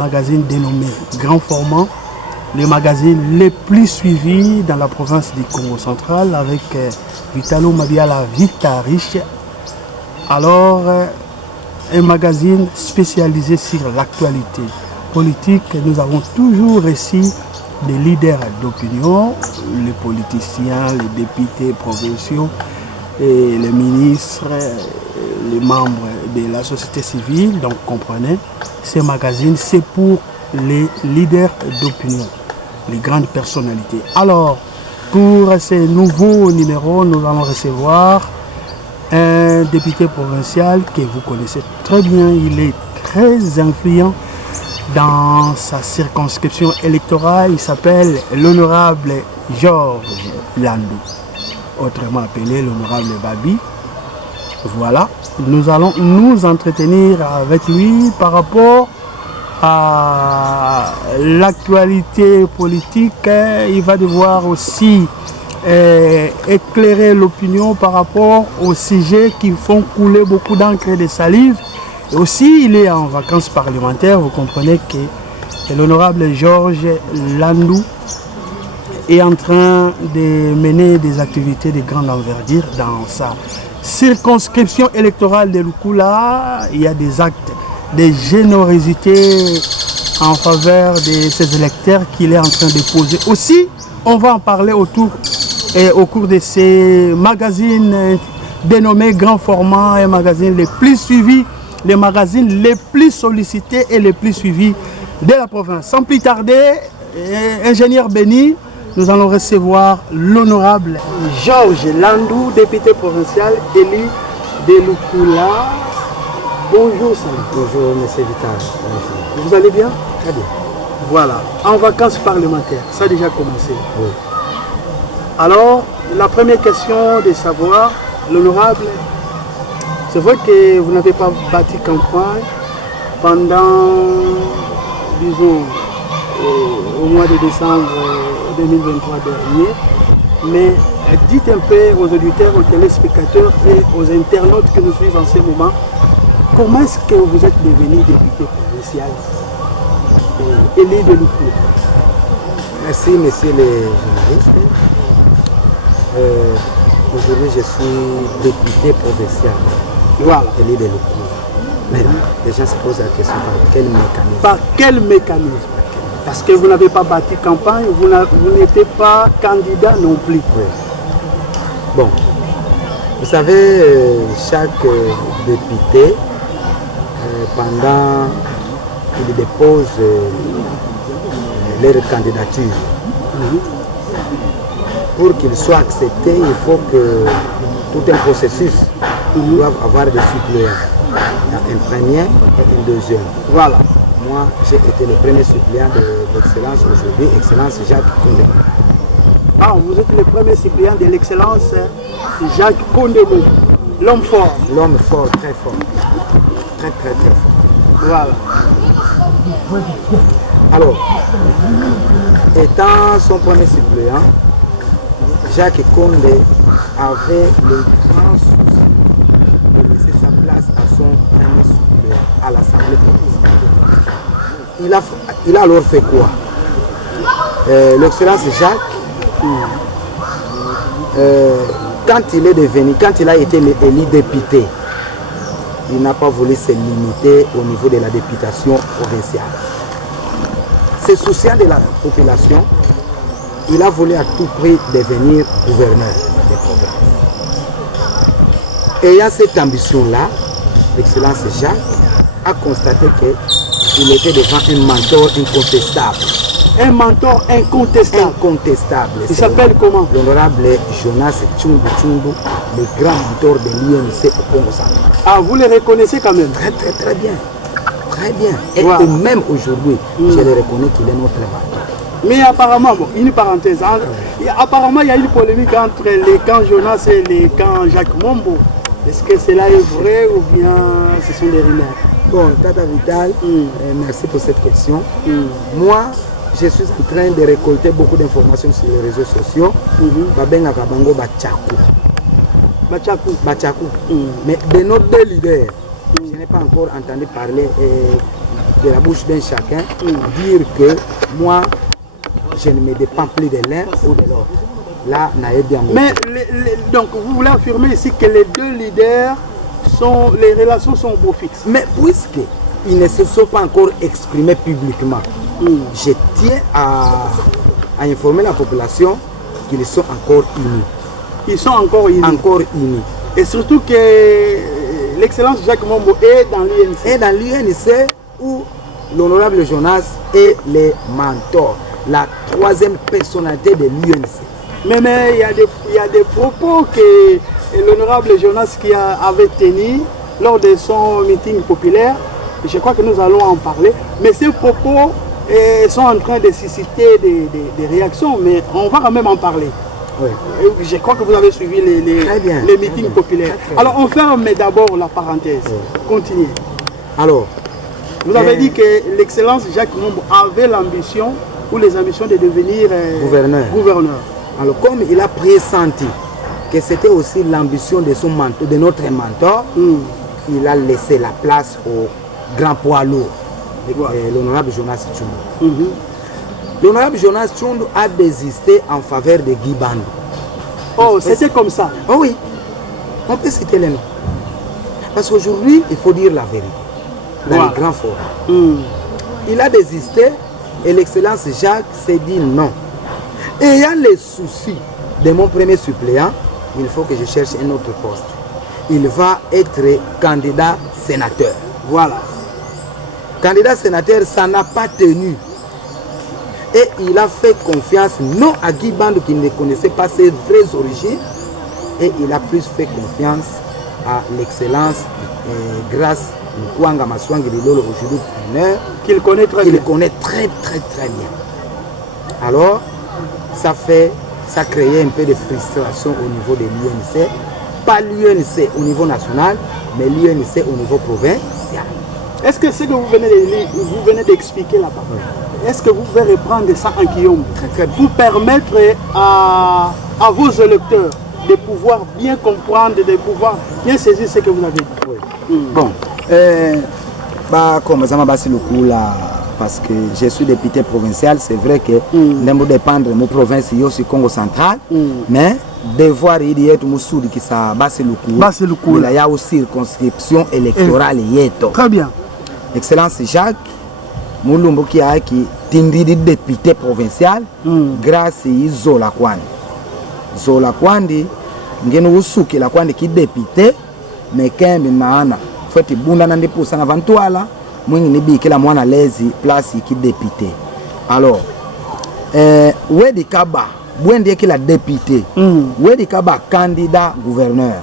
magazine dénommé Grand Format, le magazine le plus suivi dans la province du Congo central avec Vitalo Mabiala Vita Riche. Alors, un magazine spécialisé sur l'actualité politique. Nous avons toujours reçu des leaders d'opinion, les politiciens, les députés provinciaux, et les ministres, les membres de la société civile. Donc, comprenez, ces magazines, c'est pour les leaders d'opinion, les grandes personnalités. Alors, pour ces nouveaux numéros, nous allons recevoir un député provincial que vous connaissez très bien. Il est très influent dans sa circonscription électorale. Il s'appelle l'honorable Georges Landou, autrement appelé l'honorable Babi. Voilà, nous allons nous entretenir avec lui par rapport à l'actualité politique. Il va devoir aussi éclairer l'opinion par rapport aux sujets qui font couler beaucoup d'encre et de salive. Et aussi, il est en vacances parlementaires. Vous comprenez que l'honorable Georges Landou est en train de mener des activités de grande envergure dans sa circonscription électorale de Lukula. Il y a des actes de générosité en faveur de ses électeurs qu'il est en train de poser. Aussi, on va en parler au cours de ces magazines dénommés Grand Format, un magazine les plus suivis, les magazines les plus sollicités et les plus suivis de la province. Sans plus tarder, ingénieur Béni, nous allons recevoir l'honorable Georges Landou, député provincial élu de Lukula. Bonjour, Salut. Bonjour, monsieur Vital. Bonjour. Vous allez bien? Très bien. Voilà, en vacances parlementaires, ça a déjà commencé. Oui. Alors, la première question de savoir, l'honorable, c'est vrai que vous n'avez pas bâti campagne pendant, disons, au mois de décembre 2023 dernier, mais dites un peu aux auditeurs, aux téléspectateurs et aux internautes que nous suivent en ce moment, comment est-ce que vous êtes devenu député provincial élu de Lukula? Merci, messieurs les journalistes. Aujourd'hui, je suis député provincial élu de Lukula. Mais les gens se posent la question par quel mécanisme? Par quel mécanisme? Parce que vous n'avez pas bâti campagne, vous n'étiez pas candidat non plus. Oui. Bon, vous savez, chaque député, pendant qu'ils déposent leur candidature, pour qu'il soit accepté, il faut que tout un processus doit avoir des suppléants. Il y a un premier et un deuxième. Voilà. Moi, j'ai été le premier suppléant de l'excellence aujourd'hui, Excellence Jacques Kondé. Ah, vous êtes le premier suppléant de l'excellence Jacques Kondé, l'homme fort. L'homme fort, très fort. Très, très, très fort. Voilà. Alors, étant son premier suppléant, Jacques Kondé avait le grand souci de laisser sa place à son premier suppléant à l'Assemblée provinciale. Il a alors fait quoi? L'excellence Jacques, quand il a été élu député, il n'a pas voulu se limiter au niveau de la députation provinciale. Se souciant de la population, il a voulu à tout prix devenir gouverneur des provinces. Ayant cette ambition-là, l'excellence Jacques a constaté qu'il était devant un mentor incontestable. Un mentor incontestable. Incontestable. Il s'appelle comment? L'honorable Jonas Tshundu Tshundu, le grand mentor de l'INC au Congo central. Ah, vous le reconnaissez quand même? Très, très, très bien. Très bien. Et Wow. même aujourd'hui, je le reconnais qu'il est notre mentor. Mais apparemment, bon, une parenthèse, apparemment il y a une polémique entre les camps Jonas et les camps Jacques Mombo. Est-ce que cela est vrai ou bien ce sont des rumeurs? Bon, Tata Vital, merci pour cette question. Moi, je suis en train de récolter beaucoup d'informations sur les réseaux sociaux. Babenga Kabango Bachakou. Bachakou. Mais de nos deux leaders, je n'ai pas encore entendu parler de la bouche d'un chacun dire que moi, je ne me dépends plus de l'un ou de l'autre. Là, Naïe bien. Mais donc, vous voulez affirmer ici que les deux leaders, les relations sont au beau fixe. Mais puisqu'ils ne se sont pas encore exprimés publiquement, je tiens à informer la population qu'ils sont encore unis. Ils sont encore unis. Encore unis. Et surtout que l'excellence Jacques Mombo est dans l'UNC. Et dans l'UNC où l'honorable Jonas est le mentor, la troisième personnalité de l'UNC. Mais il y a des propos que l'honorable Jonas qui avait tenu lors de son meeting populaire. Je crois que nous allons en parler. Mais ces propos sont en train de susciter des réactions, mais on va quand même en parler. Oui. Je crois que vous avez suivi les meetings populaires. Alors on ferme d'abord la parenthèse. Oui. Continuez. Alors, vous avez dit que l'excellence Jacques Mombo avait l'ambition ou les ambitions de devenir gouverneur. Alors comme il a pressenti que c'était aussi l'ambition de notre mentor, il a laissé la place au grand poids lourd, l'honorable Jonas Tshundu. L'honorable Jonas Tshundu a désisté en faveur de Guy Bandou. Oh, c'était comme ça. Oh oui, on peut citer les noms. Parce qu'aujourd'hui, il faut dire la vérité. Dans les grands forums. Il a désisté et l'excellence Jacques s'est dit non. Ayant les soucis de mon premier suppléant, il faut que je cherche un autre poste. Il va être candidat sénateur. Voilà. Candidat sénateur, ça n'a pas tenu. Et il a fait confiance non à Guy Bandou qui ne connaissait pas ses vraies origines. Et il a plus fait confiance à l'excellence grâce à Nkwanga Maswangi Lolo aujourd'hui gouverneur qu'il connaît très bien. Il connaît très bien. Alors, ça crée un peu de frustration au niveau de l'UNC. Pas l'UNC au niveau national, mais l'UNC au niveau provincial. Est-ce que ce que vous venez d'expliquer là-bas, est-ce que vous pouvez reprendre ça en Guillaume pour permettre à vos électeurs de pouvoir bien comprendre, de pouvoir bien saisir ce que vous avez dit? Bon, comme ça m'a passé le coup là, parce que je suis député provincial, c'est vrai que nous dépendre de mon province, il y a aussi Congo central, mais devoir il y a tout le qui ça basse le coup. Il y a aussi circonscription électorale Très bien. Excellence Jacques Moulumbo qui a tindi député provincial grâce à Zola Kwandi. Zola Kwandi ngeno usuki la Kwandi qui député mais kembe maana fati bunda na ndipusa na vantwala mwingi nibi kila mwana lezi place qui député. Alors Wedi Kaba bwende kila député Wedi Kaba candidat gouverneur.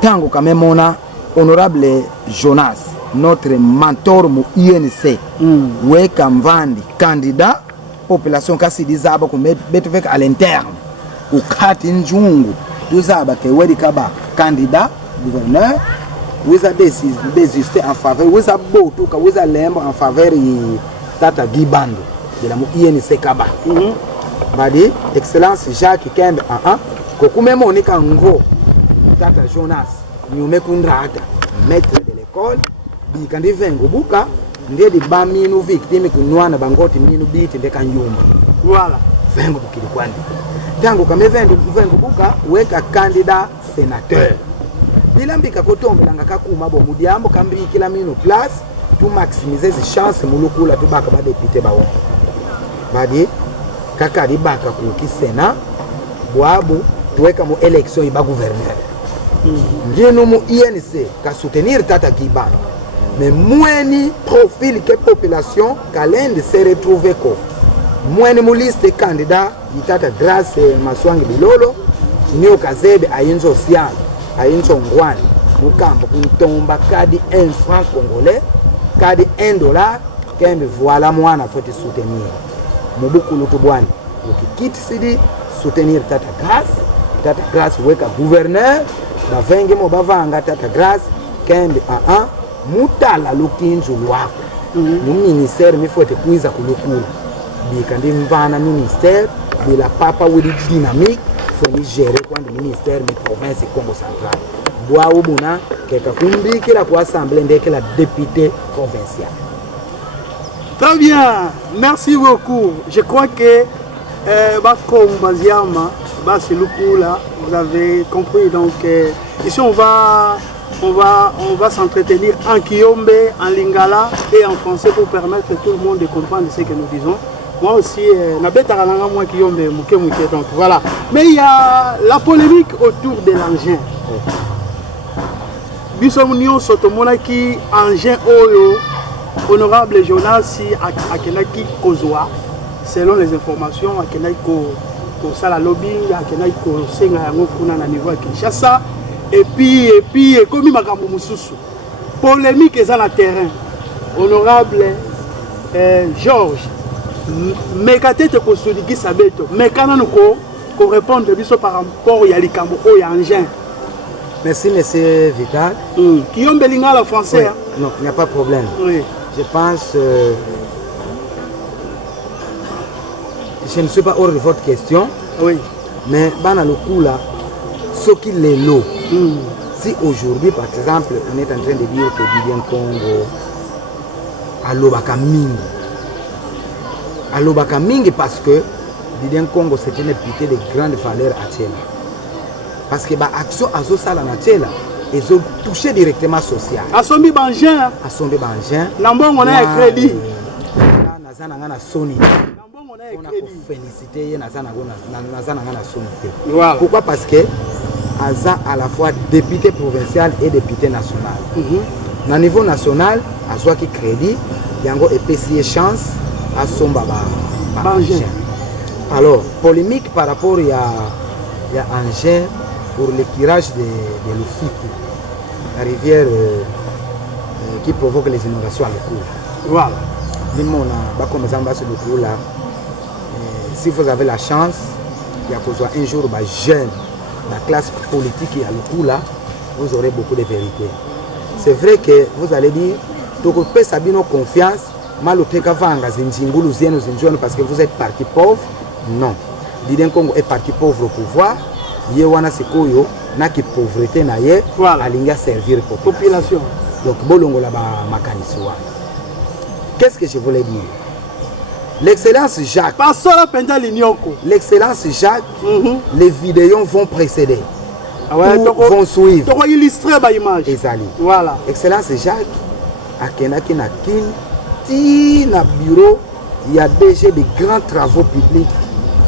Tango kamemona honorable Jonas notre mentor mu INC Weka Mvandi candidat population kasi dizaba ku betvek à l'interne ou kati njungu tuzaba ke Wedi Kaba candidat gouverneur vous a désisté en faveur vous a botu ka vous a lembo en faveur de Tata Guy Bandou de la mu INC Kaba badi excellence Jacques Kembe ko kumemo ni kango Tata Jonas nyume kundrata maître de l'école bikandi vengo buka ndiye di baminu victime kunwana bangoti minu biti ndeka nyumba. Voilà. Vengo bukili kwandi. Tango kame vengo buka weka candidat sénateur. Bilambika kotombelanga kakuma bo mudiambo kambi kila minu place tu maximiser ses chances mulukula tu baka ba député bawo. Badi kaka di baka ku ki sénat boabu tuweka mu élection iba gouverneur. Ngeno mu INC ka soutenir Tata Guy Bandou. Mais moins ni profil que population qu'Alain de se retrouver quoi. Moins ni liste de candidats, il y a grâce Maswangi Bilolo, ni au Kazebe à une sociale, à une Chongwan, nous camp pour tomber cadi 1 franc congolais, cadi $1, qu'un voilà moi na faut te soutenir. Mobuku Lutubwani, qui quitte Sidi, soutenir Tata Grâce, weka gouverneur, na vengi mo bavanga Tata Grâce, qu'un mutala lukinju lwako mu ministère mi faut te kuiza kulukula bikandi mvana ministère de la papa with dynamique faut ni gérer quand le ministère mi province Congo central boa ubuna keka kumbikira ku assemblée ndeke la député provincial Très bien, merci beaucoup. Je crois que vous avez compris. Donc ici on va s'entretenir en Kiyombe, en Lingala et en français pour permettre à tout le monde de comprendre ce que nous disons. Moi aussi, donc voilà. Mais il y a la polémique autour de l'engin. Bisomnion Sotomonaki, engin Oyo, honorable Jonas, Akenaki Kozwa, selon les informations, Akenaki Kosala lobbying, Akenaki Kosenga Yangokuna na niveau à Kinshasa, et puis, comme il m'a dit, polémique est dans le terrain. Honorable Georges, mais quand tu es consolidé, ça va être. Mais quand on répond par rapport à l'Ikambo, il y a un engin. Merci, monsieur Vital. Qui ont belinga le français? Oui. Non, il n'y a pas de problème. Oui. Je pense. Je ne suis pas hors de votre question. Oui. Mais dans le coup là, ce qu'il est l'eau. Si aujourd'hui, par exemple, on est en train de dire que Didien Congo a l'obaka mingi. A l'obaka mingi parce que Didien Congo c'est une épité de grande valeur à Tchela. Parce que l'action à Zosala na Tchela, ils ont touché directement social. Asombi Bangin. Asombi Bangin. Lambon on a un crédit. Nazana ngana Sony. Lambon on a un crédit. Féliciter Nazana ngana Sony. Voilà. Pourquoi? Parce que Aza à la fois député provincial et député national. Au niveau national, Azoa qui crédit, Yango EPCI chance à son baba. Alors, polémique par rapport à engin pour le tirage de l'Ufiku, la rivière qui provoque les inondations à l'Okoula. Voilà. Si vous avez la chance, il y a un jour jeune, la classe politique à l'Okoula, vous aurez beaucoup de vérité. C'est vrai que vous allez dire, Tokopé Sabino confiance, Maloteka Vanga, Zinjingulu, Zinjouane, parce que vous êtes parti pauvre. Non. Didien Congo est parti pauvre au pouvoir. Yewana Sekoyo, n'a que pauvreté, naye, alinga servir population. Donc, Bolongo là-bas, Makaniswa. Qu'est-ce que je voulais dire? L'excellence Jacques. L'excellence Jacques, les vidéos vont précéder. Vont suivre. Tu vas illustrer l'image. Voilà. Excellence Jacques, à Kenaki Nakin, Tina bureau, il y a déjà de grands travaux publics.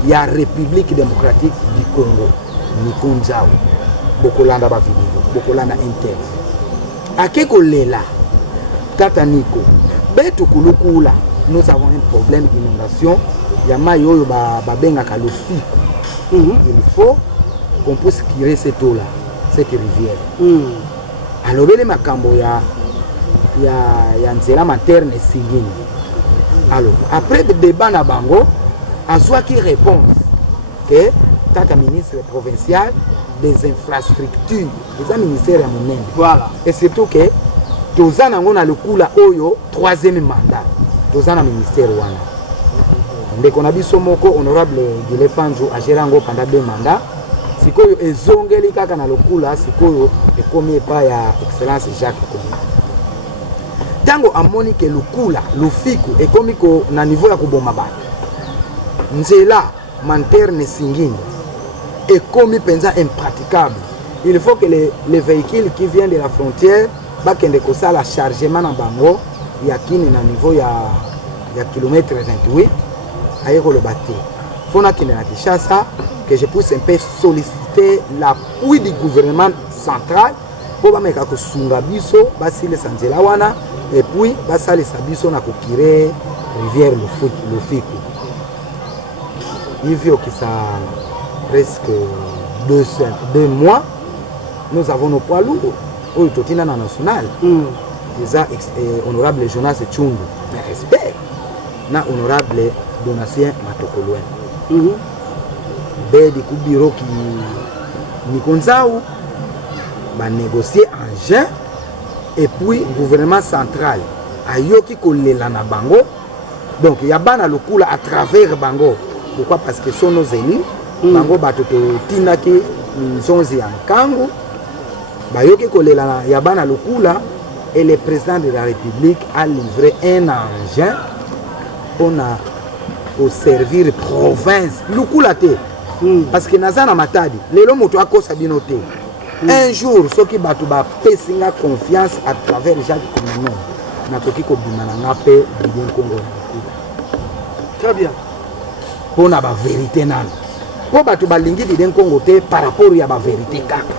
Il y a République démocratique du Congo. Nikonjao. Bokolanda ba vidéo. Bokolanda interview. Akeko Lela. Tata Niko. Beto Kulukula. Nous avons un problème d'inondation. Yamayo Babenga Kalofi. Il faut qu'on puisse tirer cette eau-là, cette rivière. Alors, les Makambo, il y a Nzela materne Singini. Alors, après le débat na Bango, en soit qui répond que Tata ministre provincial des infrastructures, des ministères à mon. Voilà. Et surtout que Tozana on a le coup là, Oyo, troisième mandat. Tozana ministère wana. Dès qu'on a vu Somoko, honorable Guilé Panjo, à Gérango pendant 2 mandats. Sikoyo ezongeli kaka na lokula sikoyo ekomi pa ya excellence Jacques Komi. Tango amoni ke lokula lufiku ekomi ko na niveau ya kuboma bato. Nzela manterne Singini ekomi penza impraticable. Il faut que les véhicules qui viennent de la frontière bakende ko sala chargement na bango ya kini na niveau ya kilomètre 28 ayeko le bâti. Fona kine na Kinshasa que je puisse un peu solliciter l'appui du gouvernement central pour mettre à Sunga biso, basile sanzela wana et puis basale sabiso na kokire rivière le Fiku. Il vient que ça presque 2 mois, nous avons nos poids lourds au Totina national. Déjà honorable Jonas Tchungu, mais respect na honorable Donatien Matokolouen. Du coup bureau qui Nikonzao va négocier engin et puis gouvernement central a yoki kolela na bango. Donc il y a bana le coup là à travers bango. Pourquoi? Parce que sont nos élus bango batoto tinaki nzonzi ya nkango ba yoki kolela ya bana le coup là et le président de la République a livré un engin on a pour servir province lukula te parce que naza na matadi lelo moto akosa bino te un jour soki bato bapesinga confiance à travers Jacques Komino nakoki kobima na nga mpe Didier Nkongo très bien mpona bavérité nano mpo bato balingi Didier Nkongo te par rapport ya bavérité kaka.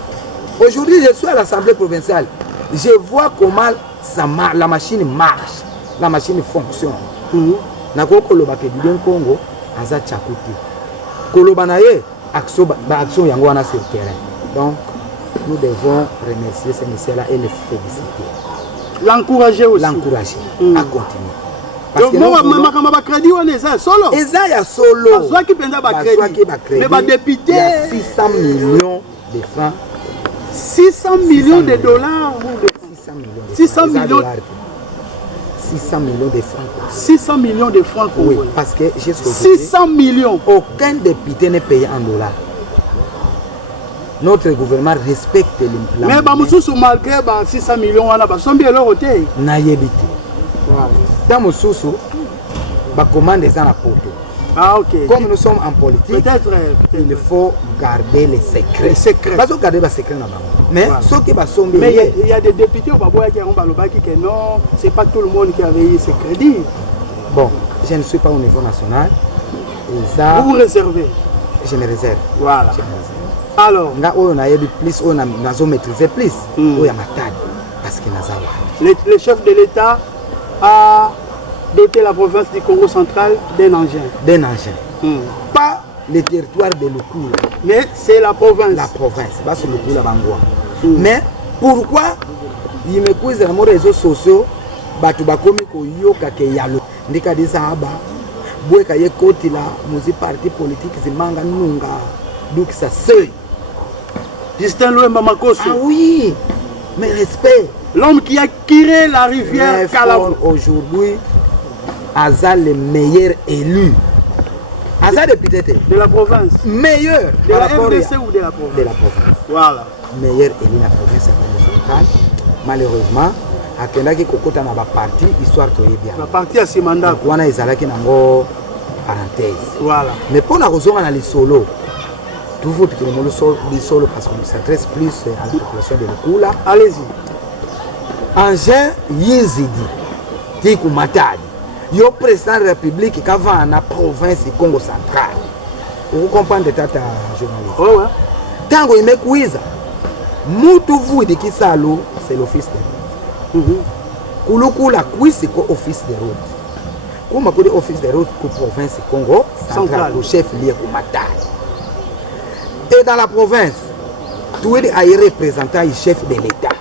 Aujourd'hui je suis à l'Assemblée provinciale, je vois comment la machine marche, la machine fonctionne. Nakoki koloba ke Didier Nkongo aza tchaku te koloba na ye action yango wana sur terrain. Donc nous devons remercier ce monsieur-là et le féliciter. L'encourager aussi. L'encourager à continuer. Donc moi maman ba crédit on est solo. Eza ya solo. Bazwa ki penza ba crédit. Mais ba député il y a 600 millions de francs. 600 millions de dollars ou de 600 millions. 600 millions de francs. 600 millions de francs congolais. Oui, parce que jusqu'au 600 millions. Aucun député n'est payé en dollars. Notre gouvernement respecte les plans. Mais malgré 600 millions, on a pas sombi leur hôtel. Naïebité. Dans mon sous commande des en poto. Ah ok. Comme nous sommes en politique, peut-être il faut garder les secrets. Les secrets. Pas garder les secrets là-bas. Mais ce qui va somber. Mais il y a des députés au Baboya qui ont balobaki que non, c'est pas tout le monde qui avait eu ces crédits. Bon, je ne suis pas au niveau national. Vous vous réservez. Je me réserve. Voilà. Je me réserve. Alors, on a eu plus, on a maîtrisé plus. On a parce que le chef de l'État a doté la province du Congo central d'un engin. D'un engin. Pas le territoire de Lukula. Mais c'est la province. La province. C'est Lukula Bangwa. Mais pourquoi il me couise dans les réseaux sociaux, Batubakomi Koyoka Keyalo, Ndikadisa Aba, Boueka Yekotila, Musi parti politique, Zimanga Nunga, donc ça seuil. Justin Louemba Makoso. Ah oui, mais respect. L'homme qui a tiré la rivière Kalabou. Aujourd'hui, Aza le meilleur élu. Aza député de la province. Meilleur. De la RDC ou de la province? De la province. Voilà. Meilleur élu de la province centrale. Malheureusement, Akendaki Kokota na ba parti histoire to bien. La partie à Simanda. Wana ezalaki nango parenthèse. Voilà. Mais pour la raison on a les solos. Tout vous que les solos parce qu'on s'adresse plus à la population de Lukula. Allez-y. Engin Yizidi, Tiku Matadi, yo président de la République qui va la province du Congo central. Vous comprenez, tata journaliste? Oh ouais. Tango il me quiz. Moutou vous de qui salo, c'est l'office de route. Kulukula quiz c'est quoi office de route? Comment que l'office de route pour province du Congo central, le chef lié au Matadi. Et dans la province, tout est un représentant et chef de l'État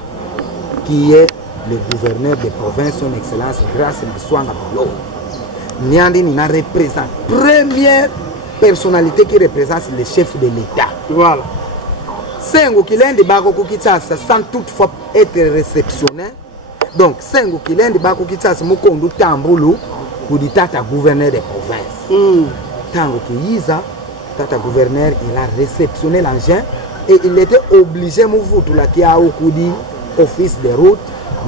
qui est le gouverneur de province, son excellence, grâce à Swanga Bolo. Nyandi Nina représente, première personnalité qui représente le chef de l'État. Voilà. Sengo Kilendi Bako Kitsasa sans toutefois être réceptionné. Donc, Sengo Kilendi Bako Kitsasa Mukondu Tambulu pour dire tata gouverneur de province. Tango Kiyiza, tata gouverneur, il a réceptionné l'engin et il était obligé de mouvoir tout la qui a au office de route.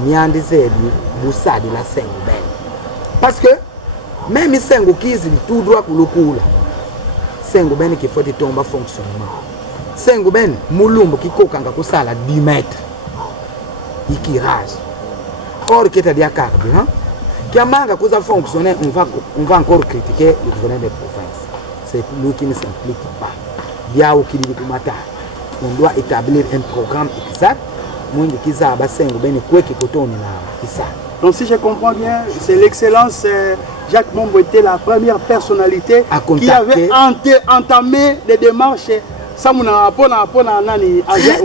Nyandi Zebi, Boussa de la Sengo-Ben. Parce que, même si Sengo Kizi tout droit pour le coup, Sengo-Ben qui faut de tomber fonctionnement. Sengo-Ben, Moulumbo qui kokanga ko sala 10 mètres. Il kirage. Or, qui est à carburant, qui a manqué à cause de fonctionner, on va encore critiquer le gouverneur de province. C'est lui qui ne s'implique pas. Bien au Kili Kumata. On doit établir un programme exact. Donc si je comprends bien, c'est l'excellence Jacques Mombo était la première personnalité qui avait entamé les démarches.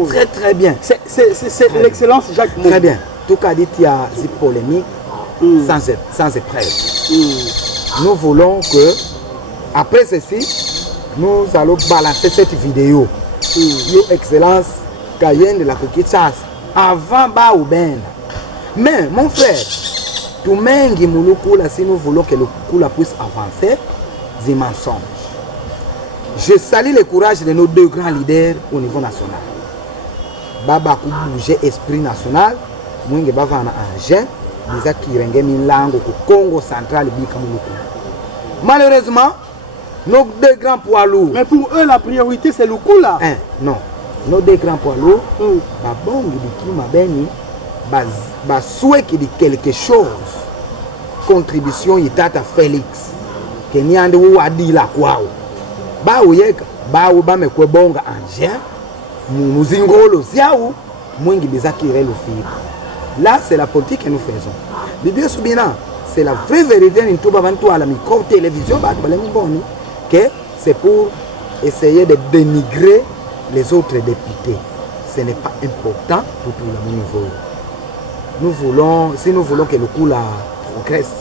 Très très bien. C'est l'excellence Jacques Mombo. Très bien. Tout cas dit il y a une polémique sans épreuve. Nous voulons que après ceci, nous allons balancer cette vidéo. Your excellence Cayenne de la Kokitsas. Avant bas ou ben. Mais mon frère, tout mengi moulukula si nous voulons que le Kula puisse avancer, c'est mensonge. Je salue le courage de nos deux grands leaders au niveau national. Baba ku bouger esprit national, mwinge bava na anje, biza kirenge milango ku Congo central bika moulukula. Malheureusement, nos deux grands poids lourds. Mais pour eux, la priorité, c'est le coup là. Non. Nos deux grands poids lourds, bon, souhait qu'il dit quelque chose. Contribution, il t'a Félix. Qu'il y a un dit la quoi. Me kwe bonga anje. Nous ingolo ziaou. Mwengi bezakire le fil. Là, c'est la politique que nous faisons. Bien soubina, c'est la vraie vérité. À la micro-télévision, que c'est pour essayer de dénigrer les autres députés. Ce n'est pas important pour tout le niveau. Si nous voulons que le coup là progresse,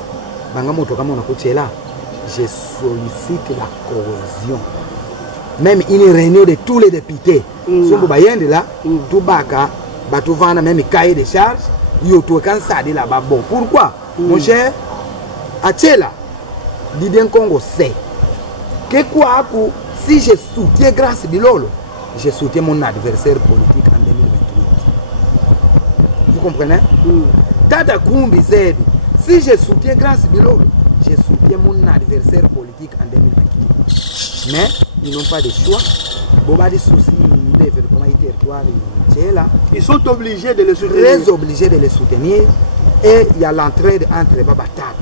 je sollicite la cohésion. Même une réunion de tous les députés. Si vous voyez là, tout baka, tout vendre même cahier de charges, il y a tout de là-bas. Bon, pourquoi? Mon cher, à Tchela, Didien Congo sait que quoi, si je soutiens grâce à Bilolo, je soutiens mon adversaire politique en 2028. Vous comprenez? Tata Koumbi Zed, si je soutiens grâce à Bilolo, je soutiens mon adversaire politique en 2028. Mais ils n'ont pas de choix. Bobadi soucis de développement du territoire, ils sont obligés de les soutenir. Très obligés de les soutenir. Et il y a l'entraide entre Babatab.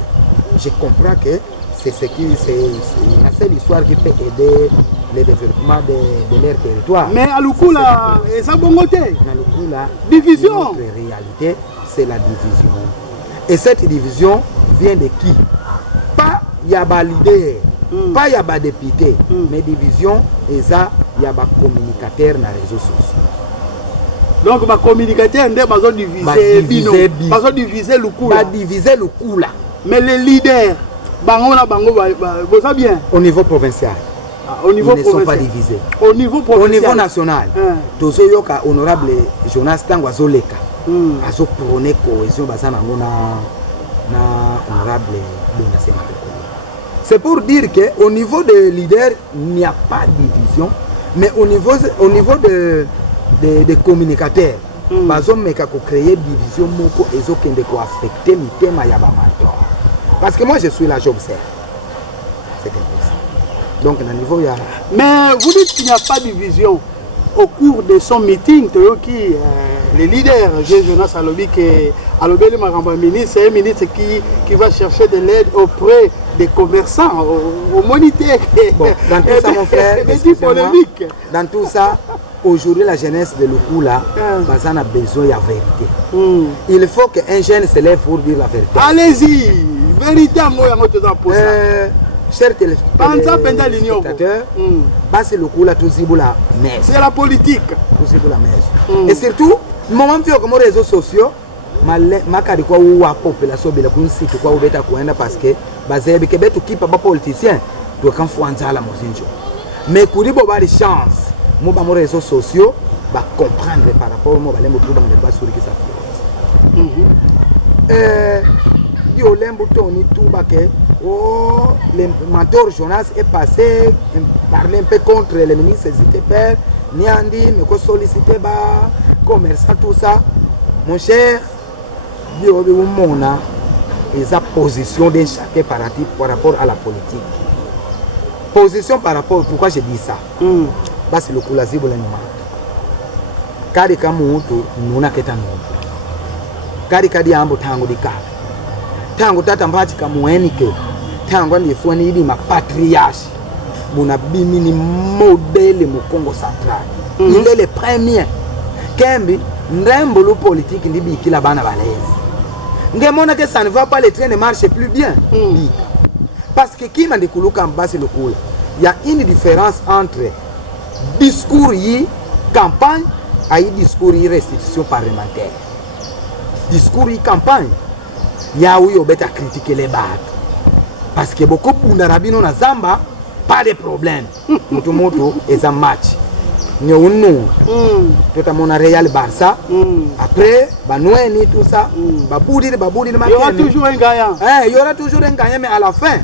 Je comprends que c'est la seule histoire qui peut aider le développement de leur territoire. Mais à Lukula, et ça bon côté. À Lukula, division. Notre réalité, c'est la division. Et cette division vient de qui? Pas Yaba leader, pas Yaba député, mais division, et ça, Yaba communicateur dans les réseaux sociaux. Donc, ma communicateur, on va diviser le coup. Diviser le coup là. Mais les leaders, vous savez bien. Au niveau provincial. Au niveau ils ne sont pas divisés. Au niveau provincial. Au niveau national. Tous ceux qui sont honorable Jonas Tango Zoleka. Azo prôner cohésion basana na honorable Donatien. C'est pour dire qu'au niveau des leaders, il n'y a pas de division. Mais au niveau des communicateurs, bazo meka ko créer division moko ezo kende ko affecter mitema ya ba mentor. Parce que moi je suis là, j'observe. C'est quelque chose. Donc à niveau ya. Mais vous dites qu'il n'y a pas de division au cours de son meeting qui les leaders Jonas Alobi que Alobi le Maramba ministre, c'est un ministre qui va chercher de l'aide auprès des commerçants au monitaire. Bon, dans tout ça mon frère, dans tout ça, aujourd'hui la jeunesse de Lukula, on a besoin de la vérité. Il faut qu'un jeune se lève pour dire la vérité. Allez-y, vérité à moi, chers téléspectateurs, c'est Lukula tout ziboula mais c'est la politique. Tout ziboula mais. Et surtout, moment où comme réseaux sociaux, makari kwa uwa population bila kunsiti kwa ubeta kuenda parce que bazebe ke betu kipa ba politicien to kan fuanza la mozinjo mais kuribo ba chance mo ba mo réseaux sociaux ba comprendre par rapport mo ba lembo tout ba ne pas sur qui ça yo lembo toni tout ba ke le mentor Jonas est passé parler un peu contre les ministres hésité père niandi mais ko solliciter ba commerçant tout ça mon cher et sa position d'un chacun par rapport à la politique. Position par rapport, pourquoi je dis ça? C'est le coup la zibo la numa. Kadi kamutu nuna keta nutu. Kadi kadi ambo tango di kadi. Tango tata mbachi kamuenike. Tango andi fuani hidi mapatriashi. Muna bimi ni modele mu Congo central. Il est le premier. Kembi ndembo le politique ndibi kila bana balezi. Ngemona que ça ne va pas, les trains ne marchent plus bien. Parce que qui m'a dit que il y a une différence entre discours et campagne et discours et restitution parlementaire. Discours et campagne, il y a où il y a critiquer les bacs. Parce que beaucoup de rabino na Zamba, pas de problème. Moto et un match. Nous tout mon Real Barça. Après, Banoueni, tout ça. Il y aura toujours un gagnant. Il y aura toujours un gagnant, mais à la fin,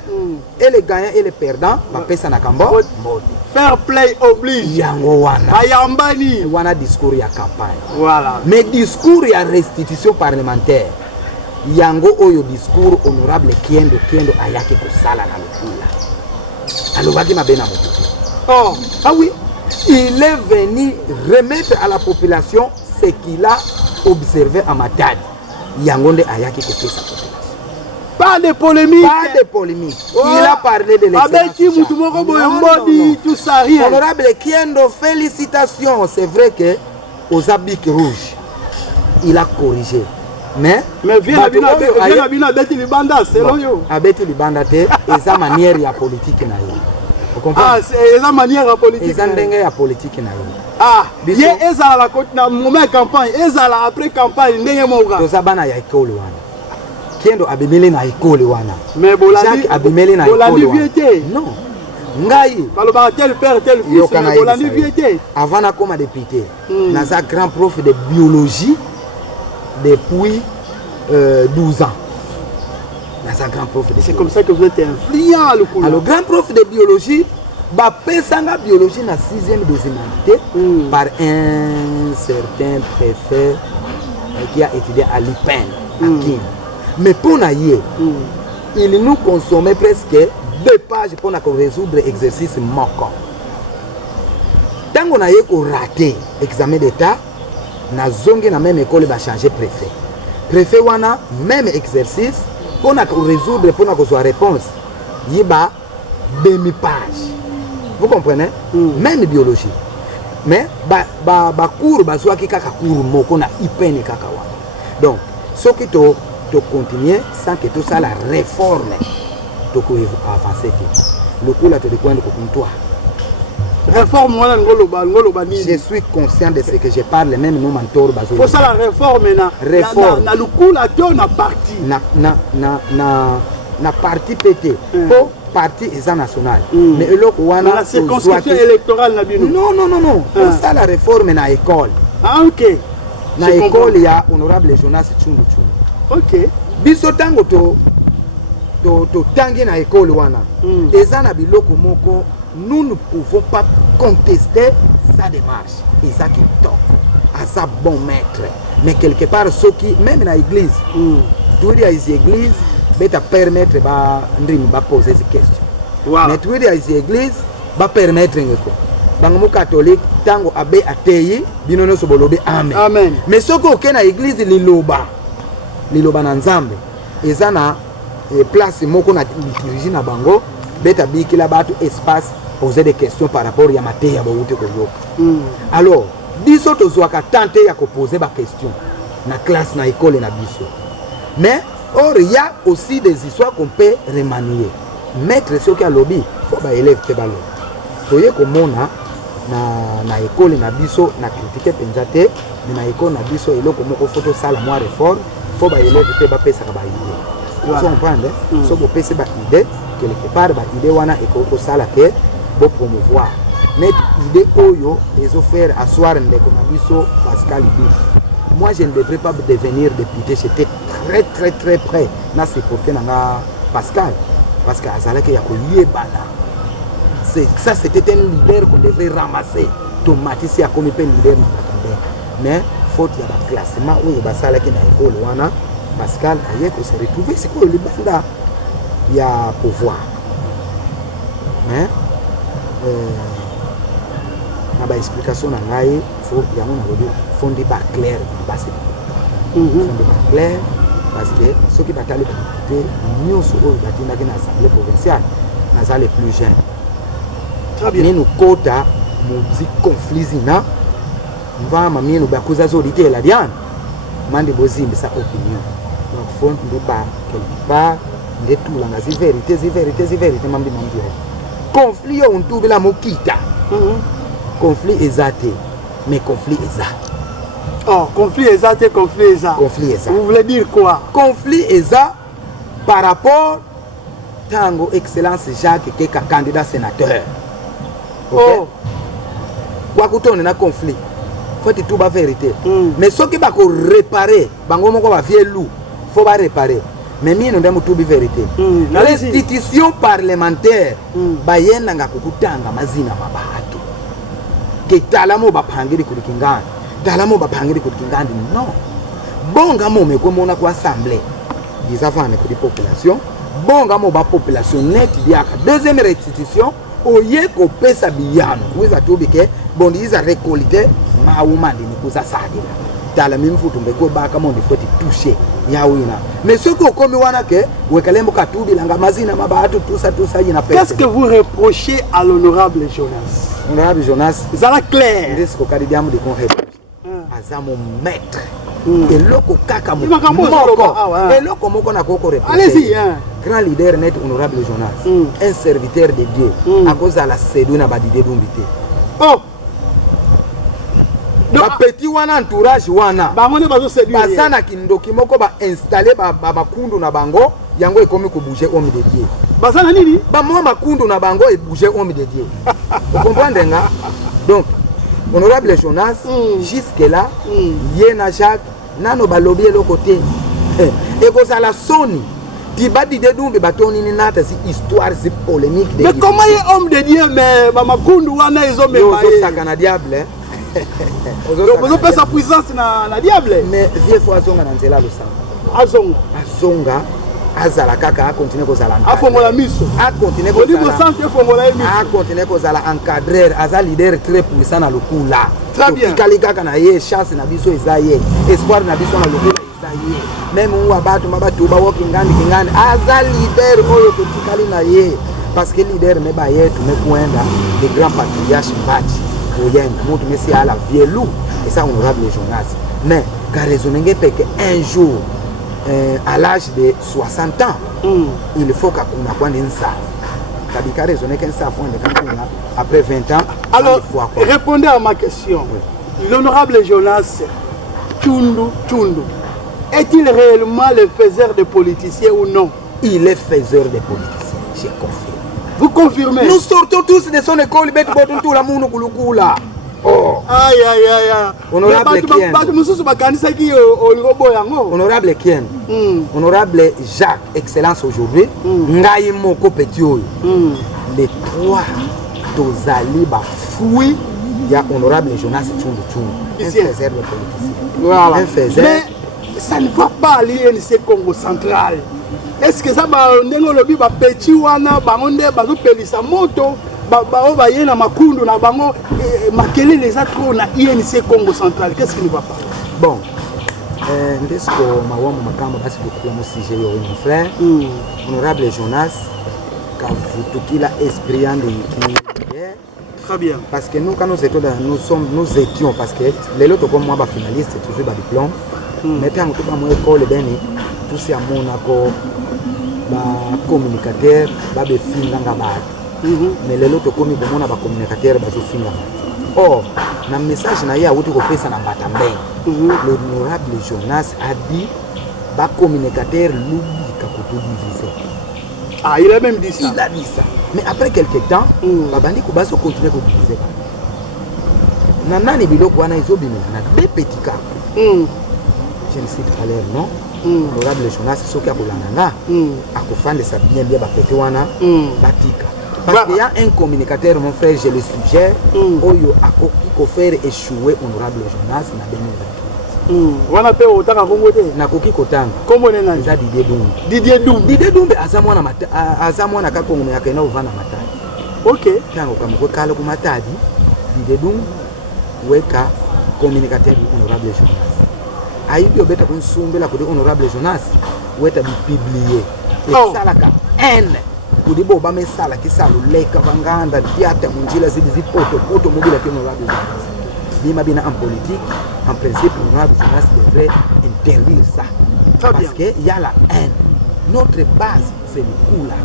et les gagnants et les perdants, fair play oblige. Wana discours et campagne. Voilà. Mais discours et restitution parlementaire. yango oyo discours honorable Kiendo ayaki kosala na lokula alobaki mabe na motutu. Oh, ah oui, il est venu remettre à la population ce qu'il a observé à Matadi. Yango nde ayaki kopesa population. Pas de polémique. Pas de polémique. Oh. Il a parlé de l'excellence. Tout ça, rien. Honorable Kiendo, félicitations. C'est vrai que aux habits rouges, il a corrigé. Mais viens à Beti Libanda, c'est l'oyo. À Beti Libanda, c'est sa manière de politique. Vous comprenez? Ah, c'est sa manière de politique. C'est sa manière de politique. Ah, il y a la moment campagne, après campagne, il y a école. Kiendo abimele na école wana. Mais Jacques abimele na école wana. Non. Ngai. Baloba tel père tel fils, mais Bolandi viété. Avant na comme député, naza grand prof de biologie depuis 12 ans. Naza grand prof de. C'est comme ça que vous êtes influent le coup. Alors grand prof de biologie, ba pesanga biologie na 6e humanité par un certain préfet qui a étudié à l'IPEN à Kin. Mais pour naïe, il nous consommait presque 2 pages pour résoudre l'exercice manquant. Tant qu'on a raté l'examen d'état, na zonge na même école va changer préfet. Préfet wana même exercice pour résoudre pour la réponse. Il y a demi-page. Vous comprenez? Même biologie. Mais cours bazwa ki kaka cours moko na ipene kaka wana. Donc ce qui de continuer sans que tout ça la réforme de avancer le coup là te de quoi toi réforme je suis conscient de ce que je parle même nos mentors bazo faut ça la réforme na le coup là on a parti na parti pété pour parti national mais le wana la circonscription électorale na bino non pour ça la réforme na école OK na école il y a honorable Jonas Tchundu. OK. Biso tango to tangi na école wana. Ezana biloko moko, nous ne pouvons pas contester sa démarche. Eza qui top. Asa bon maître. Mais quelque part ceux qui même na église, tout il y a des églises, beta permettre ba ndrim ba poser des questions. Voilà. Mais tout il y a des églises ba permettre ngeko. Bango catholique tango abe ateye binono so bolobe amen. Amen. Mais ceux qui na église liloba na nzambe ezana place moko na liturgie na bango beta bikila bato espace poser des questions par rapport ya mateya bawute ko yoka. Alors biso tozwaka tenter ya ko poser ba question na classe na école na biso. Mais or il y a aussi des histoires qu'on peut remanier. Mettre ce qui a lobby faut ba élève te balo. Toye komona na école na biso na critiquer penzate mais na école na biso eloko moko photo sala moi réforme faut ba élève te ba pesa ba idée. Vous comprenez? So bo pesa ba idée quelque part ba idée wana ekoko sala ke bo promouvoir. Mais idée oyo les offrir asseoir ndeko na biso Pascal Ibi. Moi je ne devrais pas devenir député, j'étais très près na supporter na Pascal parce que azalaki ya ko yebana. Ça c'était un leader qu'on devrait ramasser. Tomatisi a comme un leader mais faute il y a un classement où il y a ça qui est école wana Pascal aye ko se retrouver c'est quoi le banda il y a pouvoir mais na ba explication na ngai faut il y a un audio fondé pas clair parce clair parce que ceux qui battent les députés nous sur eux batina qui na assemblée provinciale na les plus jeunes très bien nous quota musique conflit zina va mamie nous bakuza zolité la diane mande bozimbi sa opinion donc faut ne pas quelque part de tout la vérité mambi conflit on tout la mokita conflit exacté mais conflit exact. Oh, conflit exact. Vous voulez dire quoi? Conflit exact par rapport tango excellence Jacques qui est candidat sénateur. OK? Oh. Quoi que on a conflit. Faut tout la vérité. Mais ce qui va réparer, bango moko va vieux loup, faut pas réparer. Mais nous devons tout la vérité. L'institution parlementaire bayenda nga kukutanga mazina mabatu. Que talamo bapangiri kulikingana. Talamo bapangiri kulikingana non. Bonga mo me ko mona ko assemblée. des avant pour la population. Bon, gamo ba population net diaka. Deuxième restitution, oye ko pesa biyano. Vous avez trouvé que bon ils a récolté ma woman de nikuza sadila. Dans la même photo mbeko ba kama on faut toucher ya wina. Mais ce que comme wana ke wekalembo katubi langa mazina mabatu tout ça ina pesa. Qu'est-ce que vous reprochez à l'honorable Jonas? Honorable Jonas, ça la clair. Il risque kadi diamu de qu'on azamo maître. Et loko kaka moko. Et loko moko na koko reproché. Allez-y hein. Grand leader net honorable Jonas, un serviteur de Dieu, à cause de la sédouina badide d'umbité. Oh! Ba petit wana entourage wana. Bangone bazo séduire. Basana kindoki moko ba installer ba makundu na bango, yango ekomi ko bouger homme de Dieu. Basana nini? Ba moi makundu na bango et bouger homme de Dieu. Vous comprenez nga? Donc, honorable Jonas, jusque là, yena Jacques, nano balobi le côté. Et vous à la Sony. Tibadi de Dumbe batoni ni nata si histoire si polémique. Mais comment est homme de Dieu mais makundu wana ils ont même pas. Ils ont ça diable. Ils ont pas sa puissance na diable. Mais vieux fois zonga na nzela lo sa. Azonga azala kaka a continuer kozala. A fongola miso. A continuer kozala. Au niveau centre fongola miso. A continuer kozala encadrer aza leader très puissant na lokula. Très bien. Kali kaka na ye chance na biso ezaye. Espoir na biso na lokula. Même on batu mabatu ba walking kingani aza leader oyo kotikali na ye parce que leader me ba yetu me kuenda de grand patriarche mbati oyenga mutu mesi ala vielu et ça honorable Jonas mais ka raisonner que un jour à l'âge de 60 ans il faut qu'on apprenne ça kabika raisonner qu'un ça fond de après 20 ans alors répondez à ma question l'honorable Jonas Tchundu est-il réellement le faiseur de politiciens ou non? Il est faiseur de politiciens, j'ai confirmé. Vous confirmez? Nous sortons tous de son école, mais tout le monde kulukula. Oh. Aïe aïe aïe. Honorable Kien. Honorable Kien. Honorable Jacques, excellence aujourd'hui. Ngai moko petit oyo. Les trois tozali ba fruit ya honorable Jonas Tchundu. Un faiseur de politiciens. Voilà. Un faiseur. Ça ne va pas à l'INC Congo central. Est-ce que ça va ndengolobi ba petit wana bangonde bazo pelisa moto ba ba yena makundu na bango makele les autres na INC Congo central. Qu'est-ce qui ne va pas? Bon. Ndesco mawomo makamba basi tukula mo sujet yo mon frère. Honorable Jonas kavutukila esprit ande qui. Très bien. Parce que nous quand nous étions parce que les autres comme moi ba finaliste toujours ba diplôme. Mais tant que moi école beni tout c'est à Monaco ba communicateur ba be finga ngaba mais les autres comme bon na ba communicateur ba zo finga oh na message na ya wuti ko pesa na batambe l'honorable Jonas a dit ba communicateur l'oubli ka ko tout diviser. Ah il a même dit ça. Il a dit ça mais après quelques temps ba bandi ko ba so continuer ko diviser na nani biloko wana izobima na deux petits cas. Je ne cite pas leur nom. Honorable Jonas soki akolanga akofande sa bien bapete wana batika parce qu'il y a un communicateur mon frère je le suggère oyo akoki ko faire échouer honorable Jonas na 2028 wana pe otaka kongo te nakoki kotanga kombo nena za Didier Dumbe azamwana ka kongo ya kena ovana matadi OK tango kamoko kala ku matadi Didier Dumbe weka communicateur honorable Jonas ayibi obeta kunsumbela kodi honorable Jonas weta bi publier et salaka n kodi bo ba mesala kisalo leka banganda tiata munjila zibi poto mobile ke honorable Jonas bima bina en politique en principe honorable Jonas devrait interdire ça parce que il y a la haine notre base c'est le Kula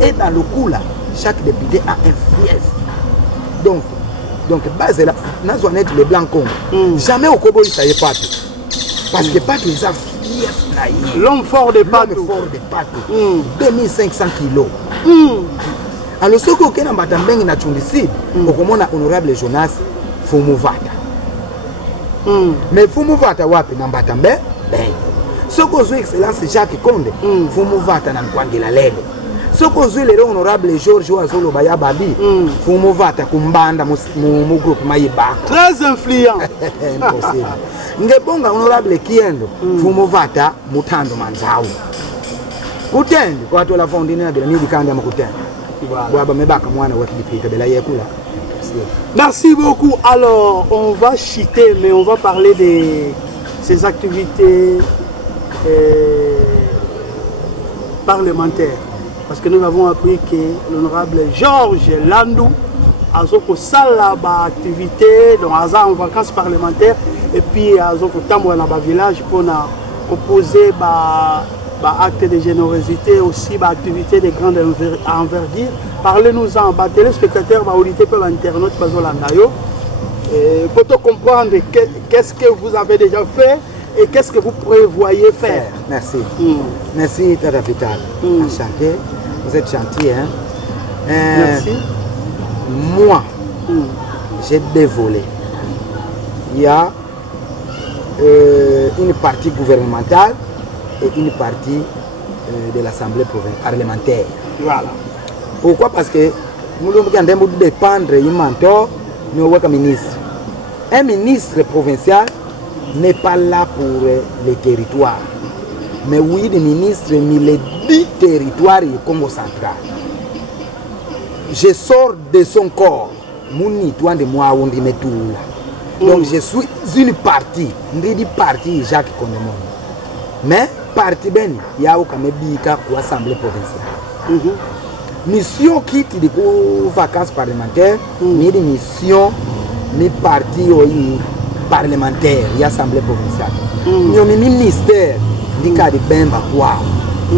et dans le Kula chaque député a un fief donc base là nazoanete les blancs jamais au Kobo ça y est pas parce que pas les a fief l'homme fort de Patou 2500 kilos alors ce que na batambengi na Tchundisi okomona honorable Jonas Fumuvata mais Fumuvata wapi na batambe ben ce que zo excellence Jacques Konde Fumuvata na kwangela lelo ce que zo le honorable George Wazolo Baya Babi Fumuvata kumbanda mu groupe Mayiba très influent impossible ngebonga honorable Kiendo Fumuvata mutando manzao Kutende kwa watu la fondine na bila midi kanda makutende. Voilà. Merci beaucoup. Alors, on va chuter, mais on va parler de ces activités parlementaires. Parce que nous avons appris que l'honorable Georges Landou a une activité en vacances parlementaires et puis a dans un village pour proposer acte de générosité, aussi activité de grande envergure. Parlez-nous-en, téléspectateurs, auditeurs, internautes, pour comprendre qu'est-ce que vous avez déjà fait et qu'est-ce que vous prévoyez faire. Merci. Merci, Tata Vital. Enchanté. Vous êtes gentil. Hein? Merci. Moi, j'ai dévolé. Il y a une partie gouvernementale et une partie de l'Assemblée parlementaire. Voilà. Pourquoi? Parce que nous devons dépendre d'un mentor, nous avons un ministre. Un ministre provincial n'est pas là pour les territoires. Mais oui, le ministre, mais les 10 territoires du Congo central. Je sors de son corps. Donc je suis une partie. Je partie Jacques Condemon. Mais partie ben, il y a aucun bika pour l'Assemblée provinciale. Mission qui est de vacances parlementaires, ni de mission, ni parti parlementaire, il y a Assemblée provinciale. Il y a un ministère qui a de Bemba quoi.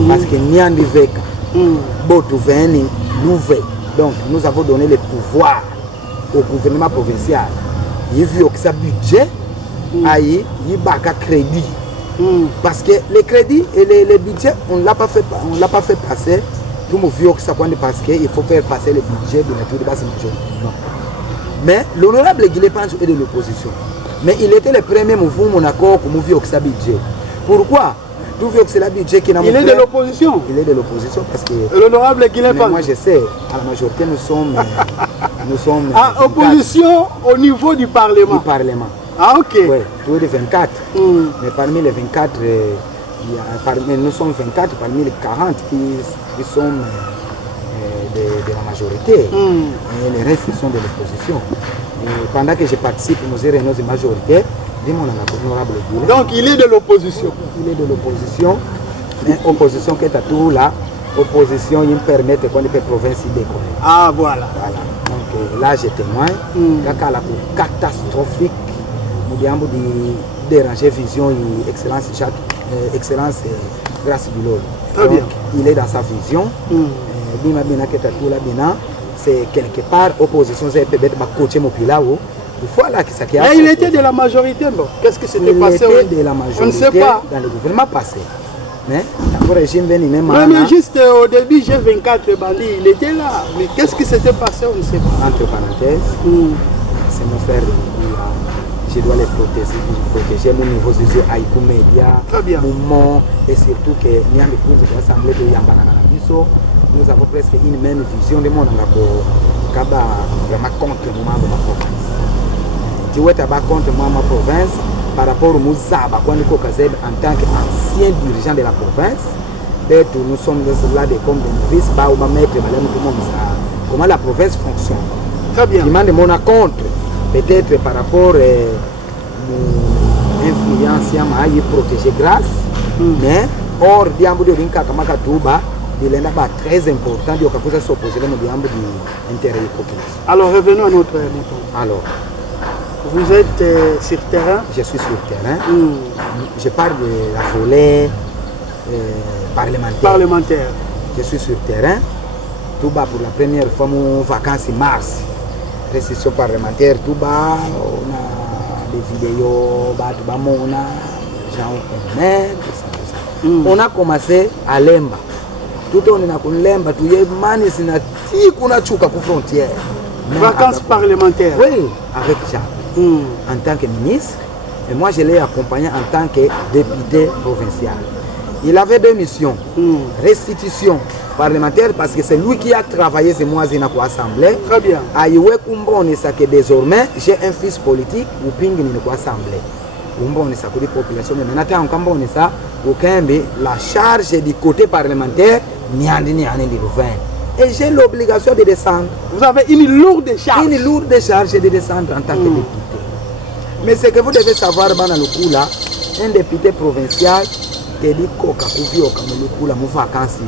Parce que n'y a de veka. Botouveni, l'ouvert. Donc nous avons donné le pouvoir au gouvernement provincial. Il veut que ça budget aille, il y a crédit. Parce que les crédits et les budgets, on ne l'a pas fait passer. Tout le monde que ça parce qu'il faut faire passer le budget de la tour de basse majorité. Mais l'honorable Guillet Pancho est de l'opposition. Mais il était le premier mouvement mon accord pour mouvoir que ça budget. Pourquoi? Tout vu que c'est la budget qui n'a pas. Il est de l'opposition. Il est de l'opposition parce que. L'honorable Guillet Pancho. Moi je sais, à la majorité nous sommes. À opposition au niveau du Parlement. Du Parlement. Ah ok. Oui, tous les 24. Mais parmi les 24, nous sommes 24 parmi les 40 qui sont de la majorité. Et les restes sont de l'opposition. Pendant que je participe aux réunions de majorité, dis mon honorable Guillet. Donc il est de l'opposition. Il est de l'opposition. Mais opposition qui est à tout là, opposition, il me permet de connaître les provinces décoller. Ah voilà. Donc là je témoigne. Quand la catastrophique. Nous avons déranger vision et excellence grâce du Lord. Très bien. Il est dans sa vision. C'est quelque part opposition. C'est peut-être ma coach Mopilao. Voilà qui s'est. Mais il était de la majorité, non? Qu'est-ce qui s'était passé? Il était de la majorité. On ne sait pas. Dans le gouvernement passé. Mais le régime venu même. Mais juste au début, j'ai 24 bandits. Il était là. Mais qu'est-ce qui s'était passé? On ne sait pas. Entre parenthèses, c'est mon frère. Je dois les protéger mon niveau de jeu Aïkou Média, Mouvement, et surtout que nous avons l'Assemblée de Yambanana Bisso, nous avons presque une même vision de mon vraiment contre moi de ma province. Tu vois, tu as contre moi ma province par rapport au Mouzaba, en tant qu'ancien dirigeant de la province. Nous sommes là comme des novices, comment la province fonctionne. Très bien. Il m'a demandé contre. Peut-être par rapport à l'influence à protéger grâce, mais hors diambo de Rinka Kamaka Touba, il est très important de s'opposer au diambo de l'intérêt populaire. Alors revenons à notre émission. Alors, vous êtes sur terrain? Je suis sur terrain. Je parle de la volée parlementaire. Je suis sur terrain. Touba pour la première fois mon vacances en mars. Récession parlementaire, tout bas, on a des vidéos, on a on a commencé à Lemba. Tout on a Lemba, tout est manisina, qu'on a tchouka pour frontière. Vacances parlementaires. Oui, avec Jacques. En tant que ministre, et moi je l'ai accompagné en tant que député provincial. Il avait deux missions. Restitution parlementaire, parce que c'est lui qui a travaillé ces mois dans l'Assemblée. Très bien. Aïwe Kumbon, c'est que désormais, j'ai un fils politique ou ping dans l'Assemblée. on ça pour les populations mais maintenant quand on ça aucun la charge du côté parlementaire ni de l'ouvert et j'ai l'obligation de descendre. Vous avez une lourde charge de descendre en tant que député. Mais ce que vous devez savoir dans le coup là, un député provincial qui dit coca couvio comme le coup là, mon vacances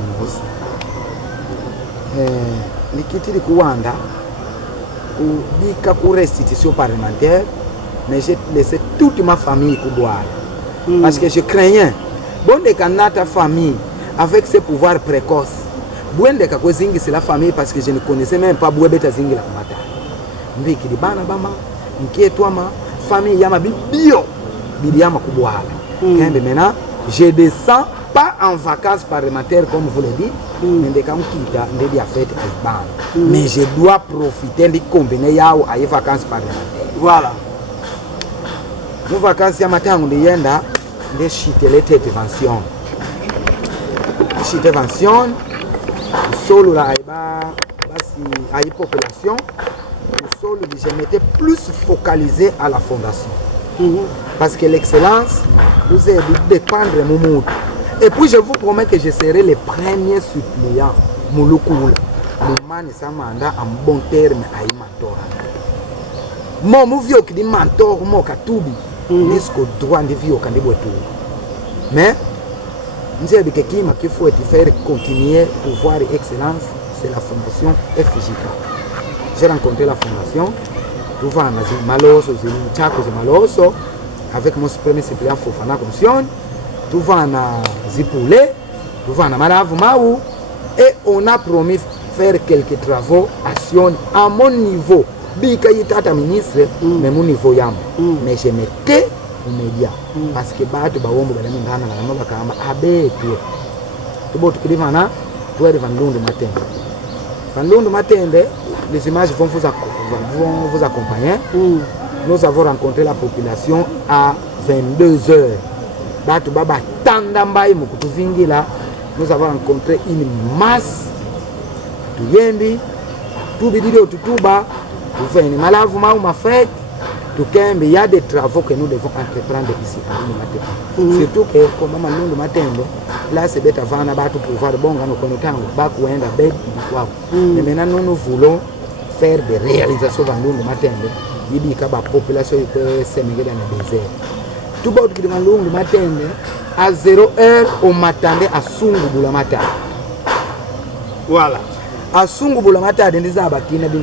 les quitter de Kouanda ou bika pour restitution parlementaire, mais j'ai laissé toute ma famille boire parce que je craignais bon de ta famille avec ses pouvoirs précoces. Bon de kakozingi c'est la famille parce que je ne connaissais même pas Bouébeta zingi la kumata. Mbiki di bana bama, mkietwa ma famille yama bio bidiama kuboala. Maintenant, je descends pas en vacances parlementaires comme vous le dites, mais je dois profiter de combiner yao à vacances parlementaires. Voilà. Nos vacances yamatangu de yenda de chitele intervention. Intervention solo la basi population. Je m'étais plus focalisé à la fondation. Parce que l'excellence vous aide à dépendre de mon monde. Et puis je vous promets que je serai le premier suppléant. Mouloukoula. Mon man est mandat en bon terme à y mentor. Mon vieux qui dit mentor, mon katoubi, jusqu'au droit de vie au candidat. Mais, nous savons qu'il faut faire continuer pour voir l'excellence, c'est la fondation FJK. J'ai rencontré la fondation, tout va en Maloso, Maloso, avec mon premier suppléant Fofana Commission, tout va en Zipoulé, tout va en Malavu Maou, et on a promis faire quelques travaux, actions à mon niveau. Bika yitata ministre, mais mon niveau yam. Mais je m'étais aux médias, parce que Bato Bawombo, Balamingana, la Nova Kama, Abe, tout beau tout divana, tout est Van Lund matin. Van Lund matin, les images vont vous accompagner. Nous avons rencontré la population à 22h. Nous avons rencontré une masse de Yendi, tout Bidido, tout bas, tout fait une malave, ma fête, tout il y a des travaux que nous devons entreprendre ici à matin. Surtout que, comme le matin, là c'est bête avant de pouvoir bon, mais maintenant nous voulons faire des réalisations dans le matin. Il dit que la population peut s'émigrer dans le désert. Tout le monde qui demande le matin, à 0h, on m'attendait à Sungu matin. Voilà. À Sungu matin, il y a des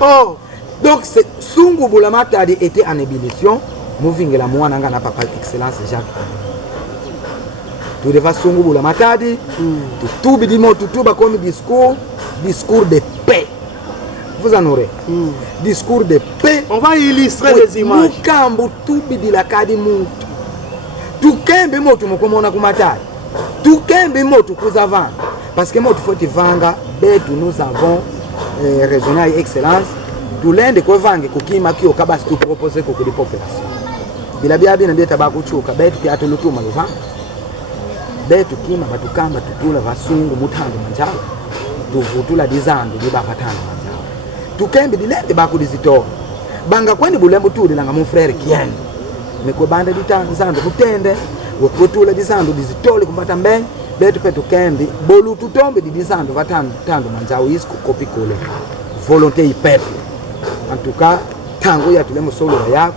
oh! Donc, Sungu matin était en ébullition. Moving la moine n'a pas excellence Jacques. Tout devant Sungu matin, tout bidimo, tout comme discours de paix. Vous en aurez. Discours de paix. On va illustrer les images. Tout bidi la kadi mou. Tout kembe moto mokomona kumata. Tout kembe moto kuzavanga. Parce que moto faut vanga betu nous avons raisonné avec excellence. Tout l'ende ko vange kokima kio kabasi tout proposer ko les populations. Bila bia bina beta ba kuchuka betu ki atulutuma lova. Betu kima batukamba tutula vasungu mutando manjalo. Tuvutula dizando dibapatana manjalo. Tukembe dilende bakudizito. Banga kwani bulembo tu dilanga mon frère Kien. Mais ko banda ditanzando kutende, wokutula dizando dizitole kumbata mbeng, betu petu kembe bolu tutombe dizando vatando manjalo isko kopi kole. Volonté du peuple. En tout cas, tango ya tulemo solo ya,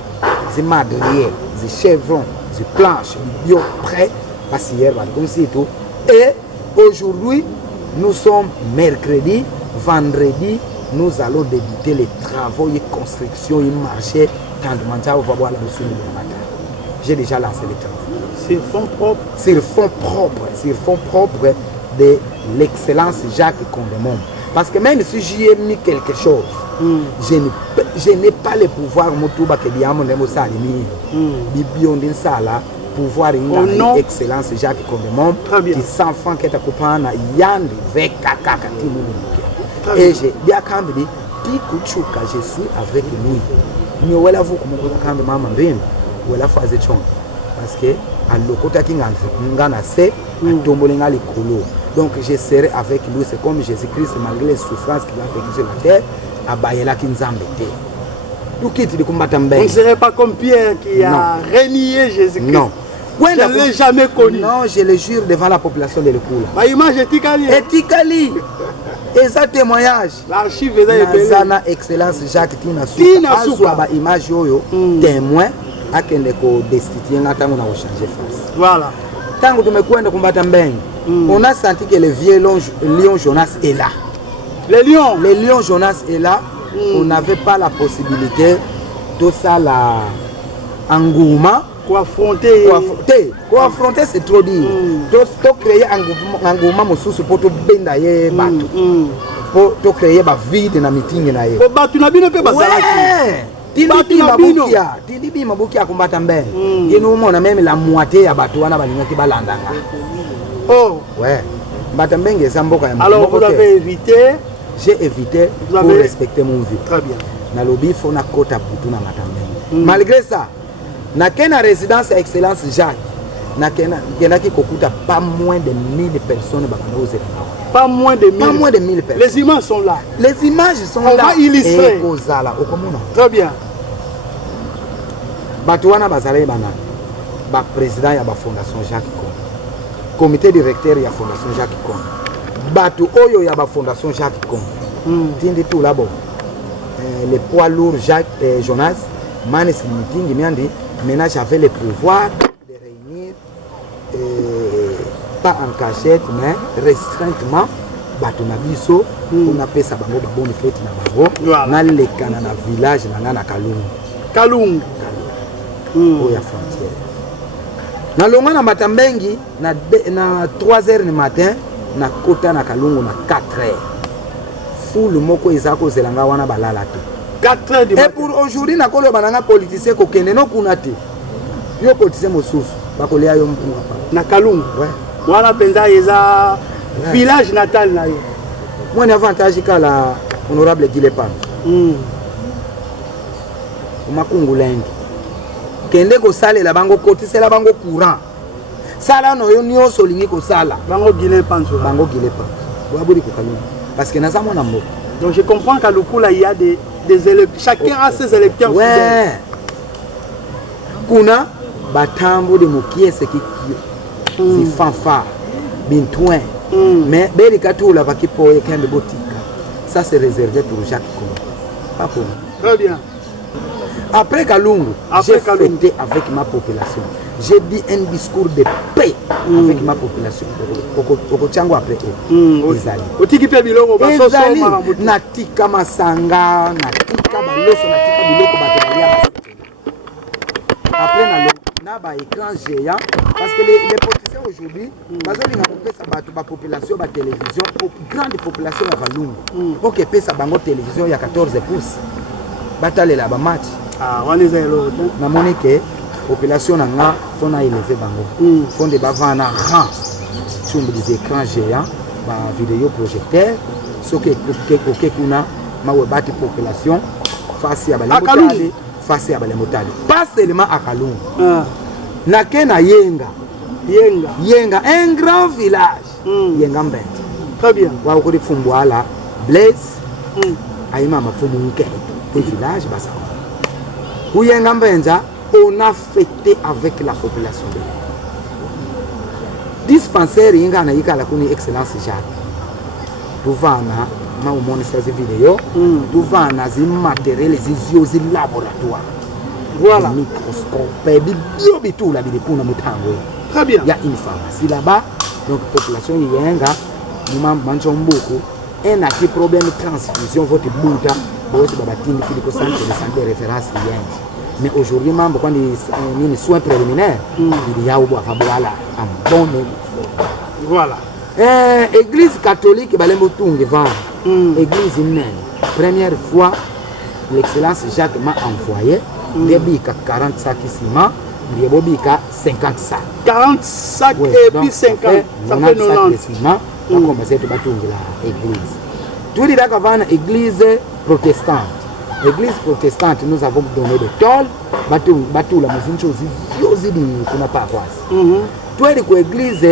zi madrier, zi chevron, zi planche, bio prêt parce hier comme si tout. Et aujourd'hui, nous sommes mercredi, vendredi, nous allons débuter les travaux et construction et marché tant de mandat on va voir la notion de matin. J'ai déjà lancé les travaux. Sur fonds propres. Sur fonds propres de l'excellence Jacques Condemont. Parce que même si j'y ai mis quelque chose, je n'ai pas le pouvoir motuba que diamo ndemo salimi. Bibion din sala pouvoir une excellence Jacques Condemont qui s'enfant qui est à yandi veka kaka timu. Et j'ai dit à Kambidi, Tikuchuka, je suis avec lui. Mais où est la vous comme Kambidi maman bin, où est la phase de chon. Parce que à l'okota qui ngana se, tombolinga li kolo. Donc je serai avec lui, c'est comme Jésus-Christ malgré les souffrances qu'il a vécues sur la terre, à Bayela Kinzambete. Tout quitte de combattre On ne serait pas comme Pierre qui a renié Jésus-Christ. Non. Je ne l'ai jamais connu. Non, je le jure devant la population de l'école. Ma image est Tikali. Et Tikali. Et ça témoignage. L'archive est épelée. Nazana excellence Jacques Tina Souka. Ba image yoyo témoin à kende ko destituer ngatango na changer face. Voilà. Tango tumekwenda kumbata Mbengue. On a senti que le vieux lion Jonas est là. Le lion Jonas est là. On n'avait pas la possibilité de ça la engouement. Pour affronter. C'est trop dire. Pour créer un engouement pour te bender bateau. Pour te créer un vide dans le meeting. Pour battre une abîme, peut pas ça. Tilibi Mabukia combattre Mbengue. Et nous, on a même la moitié à bateau. Oh. Ouais. Mbengue, alors vous avez évité. J'ai évité pour respecter mon vie. Très bien. Na lobby il faut na kota pour tout na Mbengue. Malgré ça, na kena résidence excellence Jacques, na kena qui kokuta pas moins de 1000 personnes pas moins de 1000. Pas moins de 1000 personnes. Les images sont là. Les images sont là. On va illustrer. Très bien. Batouana bazale banana. Ba président ya ba fondation Jacques Kon. Comité directeur ya fondation Jacques Kon. Batu oyo ya ba fondation Jacques Kon. Tindi tout là-bas. Le poids lourd Jacques Jonas, Manes meeting miandi, maintenant j'avais le pouvoir de réunir pas en cachette mais restrainement batu na biso on appelle ça bango bonne fête na bango na le kana na village na Kalungu oya frontière na longa na Mbengue na 3h du matin na kota na Kalungu na 4h. Foule moko ezako zelanga wana balala te. 4h du matin. Et pour aujourd'hui na kolo bananga politicien ko kende no kunate. Yo politicien mosusu bakolia yo mpunga pa. Na Kalungu. Ouais. Wana penza eza village natal na yo. Moi na avantage kala honorable Dilepan. Makungu lengi. Kende ko sale la bango kotise la bango courant. Sala no yo nyonso lingi ko sala. Bango Dilepan. Bango Dilepan. Waburi ko Kalungu. Parce que dans ça, mon amour. Donc je comprends qu'à Lukula, il y a des électeurs. Chacun a ses électeurs. Ouais. Kuna, Batambo de Moukies qui fanfare, Bintouin. Mais Berikatou, la vaki pour quelqu'un de boutique. Ça, c'est réservé pour Jacques Kouma. Pas pour nous. Très bien. Après Kalungu, j'ai fêté avec ma population. J'ai dit un discours de paix avec ma population. Okochango après eux. Ezali. Natika masanga, natika baloso, natika biloko batobalia. Après na ba écran géant parce que les politiciens aujourd'hui, bazoli na pesa bato ba population ba télévision, grande population ya Kalungu. OK, pesa bango télévision ya 14 pouces. Batalela ba match. Ah, on les a l'autre. Na monique population nga fona élever bango. Fonde ba vana rang. Sur des écrans géants, ba vidéo projecteur, ce que kuna ma webati population face à balemotali, face à balemotali. Pas seulement à Kalungu. Na kena Yenga, un grand village. Yenga Mbete. Très bien. Wa ko di Fumbwala, Blaise, aima mafumu nke. Des villages basa. Où Yenga Mbenja, on a fêté avec la population. Dispensaire Yenga na yika la kuni excellence Jacques. Tuvana ma umoni sa vidéo, tuvana zi matériel zi laboratoire. Voilà. Microscope, tout la bidepuna mutango. Très bien. Il y a une pharmacie là-bas. Donc population Yenga, nous mangeons beaucoup. Un acquis problème de transfusion votre bouta, bon c'est babatini qui est centre de santé référence Yenga. Mais aujourd'hui, quand il y a soins préliminaires, il y a un bon. Voilà. Église catholique, église humaine. Première fois, l'excellence Jacques m'a envoyé. Il y a 40 sacs de ciment, il y a 50 sacs. 40 sacs et puis 50. Ça fait 90 sacs de ciment. On a commencé à bâtir l'église. Tout dit qu'avant l'église protestante. L'église protestante, nous avons donné des tôles, bateau la musique chose, qu'on n'a pas quoi. Toi, l'église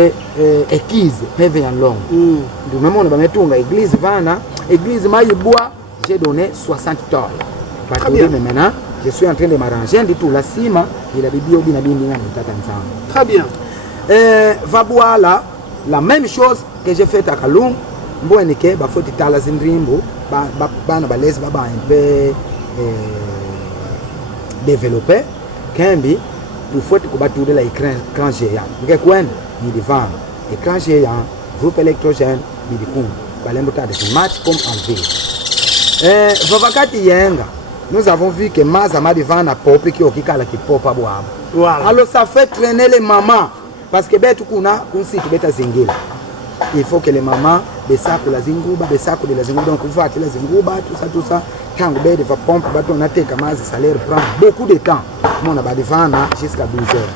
équise, heavy and long. Du même on a mis l'église Vana, l'église Maïbois, j'ai donné 60 tôles. Mais maintenant, je suis en train de m'arranger du tout. La cima, il a bibi obi na bini na Très bien. Vaboala, la même chose que j'ai fait à Kalung. Bon, que bah faut titala zindrimbo, bah na balèze bah un peu développé. Kambi, pour faut que bah tout de la écran géant. Mais quoi, ni devant écran géant, groupe électrogène, ni du coup, bah l'embouteille de match comme en ville. Vavakati yenga. Nous avons vu que Mazama devant na pop qui okikala qui pop à boire. Voilà. Alors ça fait traîner les mamans parce que betu kuna kunsi beta zingila. Il faut que les mamans besako la zinguba, besako de la zinguba donc vous faites la zinguba tout ça quand vous bête va pompe bateau na te kama salaire prend beaucoup de temps. Mon a devant jusqu'à 12 heures.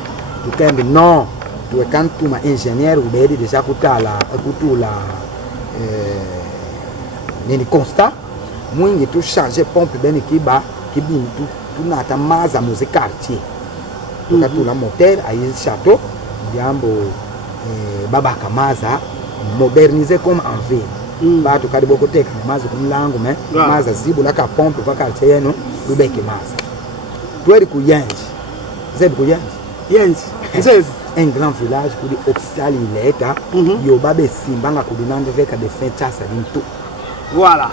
Tu t'aimes non, tu es quand tu es ingénieur ou bête déjà kutala kutula ni constat. Mwingi tu changer pompe ben kiba kibi tu na ta maza musique quartier tu ka tu la moteur à château diambo baba kamaza moderniser comme en ville ba tu ka de boko tek maza comme lango mais maza zibu la ka pompe va quartier yeno lubeke maza tu ku yanji zebu ku yanji un grand village pour di hôpital il est yo babe simbanga ku dinande veka de fin chasa dinto voilà.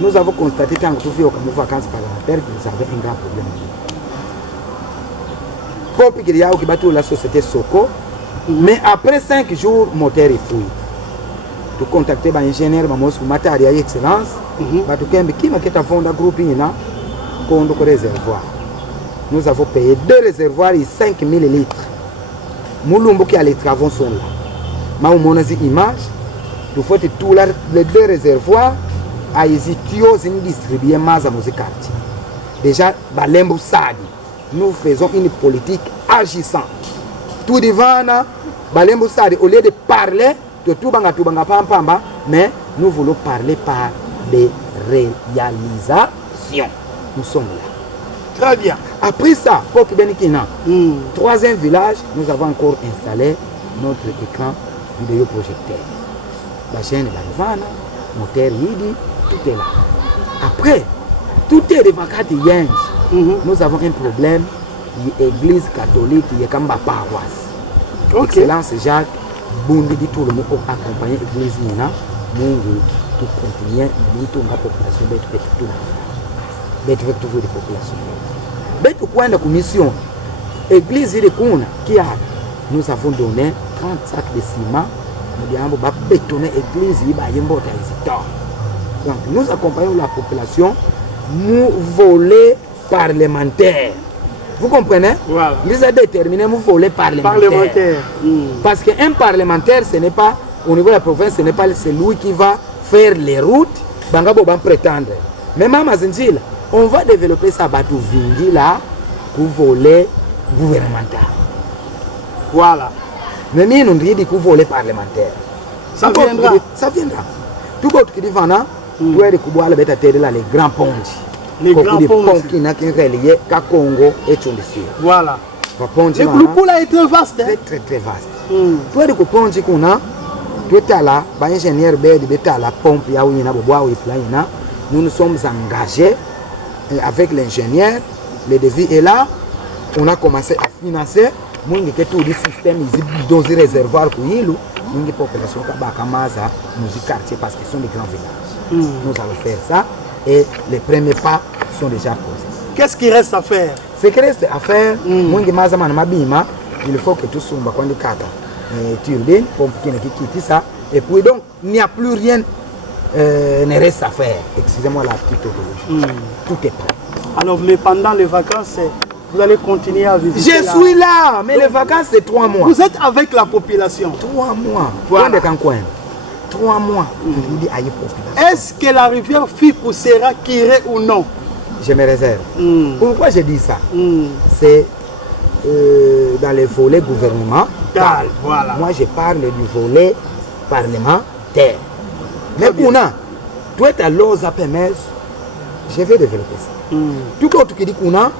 Nous avons constaté quand nous faisons comme vacances parlementaires que nous avons un grand problème. Pour qu'il y a qui battu la société Soko, mais après 5 jours, le moteur est fouillé. Tu contactes l'ingénieur, le matériel excellence, tu m'a fait un fond de groupe contre le réservoir. Nous avons payé 2 réservoirs et 5000 litres. Moulumbo qui a les travaux sont là. Mais on a une image. Il faut que tous les 2 réservoirs à Ezitio distribuer maza dans quartier. Déjà, Balembo Sadi, nous faisons une politique agissante. Tout devant, Balembo Sadi, au lieu de parler de tout banga pamba, mais nous voulons parler par des réalisations. Nous sommes là. Très bien. Après ça, pour Benikina, 3e village, nous avons encore installé notre écran vidéo projecteur. La chaîne est là, moteur Yidi, tout est là. Après, tout est de vacances. Nous avons un problème, l'église catholique, il y a comme ma paroisse. Excellence Jacques, Bundi dit tout le monde accompagner l'église Nina, nous tout continuer, nous tout la population, tout toujours des populations. Mais tout point de commission, l'église de Kouna, qui a, nous avons donné 30 sacs de ciment. Nous avons bétonné l'église, donc nous accompagnons la population, nous voler parlementaire. Vous comprenez? Voilà. Nous avons déterminé nous voler parlementaire. Parce qu'un parlementaire, ce n'est pas, au niveau de la province, ce n'est pas celui qui va faire les routes, Bangabo va prétendre. Mais Mama Zinzil, on va développer ça bateau Vingi là pour voler gouvernemental. Voilà. Mais nous dit que vous voulez parlementaire. Ça viendra. Ça viendra. Tout le monde qui dit Vana, tu es les grands ponts. Les grands ponts qui sont reliés à Congo et Tchondissi. Voilà. Le groupe là est très vaste. Très très vaste. Tu es le pont qui qu'on a, tu es là, l'ingénieur Bed, tu es la pompe, nous nous sommes engagés avec l'ingénieur, le devis est là, on a commencé à financer. Nous avons tout le système, ils ont des réservoirs pour nous. Nous avons des populations qui ont des quartiers parce qu'ils sont des grands villages. Nous allons faire ça et les premiers pas sont déjà posés. Qu'est-ce qui reste à faire? Ce qui reste à faire, il faut que tout soit dans le cadre. Turbine, pompe qui quitte ça. Et puis donc, il n'y a plus rien ne reste à faire. Excusez-moi la petite autologie. Tout est prêt. Alors, mais pendant les vacances, vous allez continuer à visiter. Je suis là, mais donc, les vacances c'est 3 mois. Vous êtes avec la population. 3 mois. Voilà. 3 mois. Est-ce que la rivière Fikou sera kirée ou non? Je me réserve. Pourquoi je dis ça? C'est dans les volets gouvernement. Voilà. Moi je parle du volet parlementaire. Mais pour nous, tu es à l'ose à PMS, je vais développer ça. Tout le monde qui dit qu'on a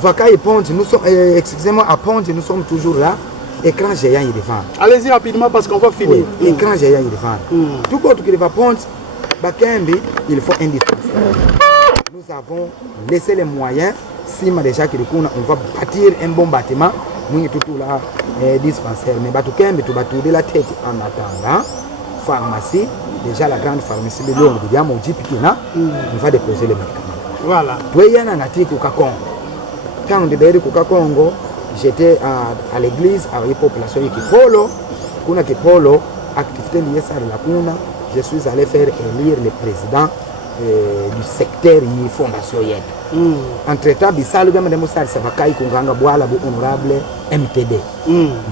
Vaca et Ponge, nous sommes, excusez-moi, à Ponge, nous sommes toujours là. Écran géant, il est devant. Allez-y rapidement parce qu'on va finir. Oui, écran géant, il est devant. Tout le monde qui va Ponge, Bakembi, il faut indispensable. Nous avons laissé les moyens. Si déjà on va bâtir un bon bâtiment, nous tout là dispensaire. Mais Bakembi, tu vas tourner la tête en attendant. Pharmacie, déjà la grande pharmacie de Lyon, on va déposer les médicaments. Voilà. Quand on était au Congo, j'étais à l'église avec la population qui polo. Kuna Kipolo, activité liée à la Kuna, je suis allé faire élire le président du secteur de fondation Yed. Entre-temps, Bissal gama de Moussal Savakai Kunganga Boala bu honorable MTD.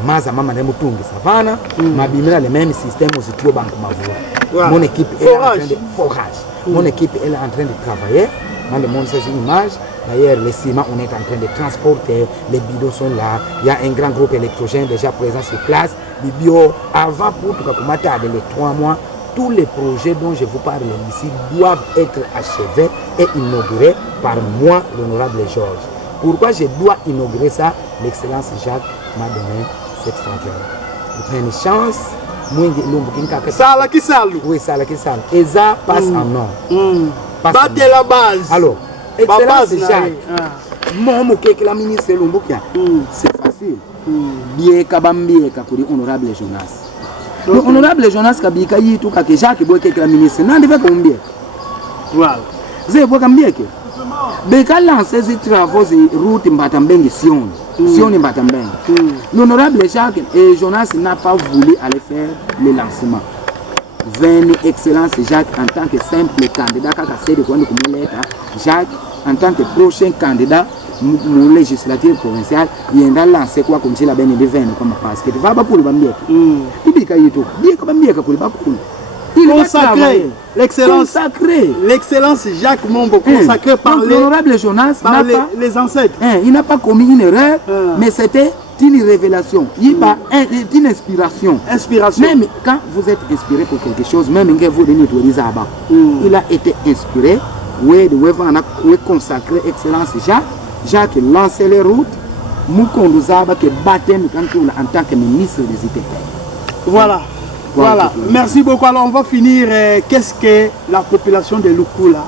Maza mama de Mutungi Savana, mabimira le même système aux études banque Mavoua. Mon équipe est en train de forage. Mon équipe est en train de travailler. Dans le monde, c'est une image. D'ailleurs, les ciments, on est en train de transporter. Les bidons sont là. Il y a un grand groupe électrogène déjà présent sur place. Les bio, avant pour tout les 3 mois, tous les projets dont je vous parle ici doivent être achevés et inaugurés par moi, l'honorable Georges. Pourquoi je dois inaugurer ça? L'excellence Jacques m'a donné cette faveur. Une chance. Sala qui salu. Oui, Sala qui salu. Et ça passe en nom. Battez la base. Alors, excellence Jacques. Mon moquet que la ministre Lumbukia. C'est facile. Bien kabambi kakuri honorable Jonas. Le honorable Jonas kabika yi tout ka Jacques boy que la ministre n'a devait combien. Voilà. Vous boy combien que. Beka lancer ces travaux de route Mbatambeng Sion. Sion Mbatambeng. L'honorable Jacques et Jonas n'a pas voulu aller faire le lancement. Venu excellence Jacques en tant que simple candidat Jacques en tant que prochain candidat au législative provinciale il a lancé quoi comme si la benne de vin comme parce que va pas pour le bambier il consacré l'excellence Jacques Mombo consacré par l'honorable Jonas par les ancêtres. Il n'a pas commis une erreur mais c'était une révélation, une inspiration. Même quand vous êtes inspiré pour quelque chose, même quand vous donnez il a été inspiré, vous consacré excellence Jacques lancé les routes, nous conduisons en tant que ministre des ITP. Voilà. Merci beaucoup. Alors on va finir. Qu'est-ce que la population de Lukula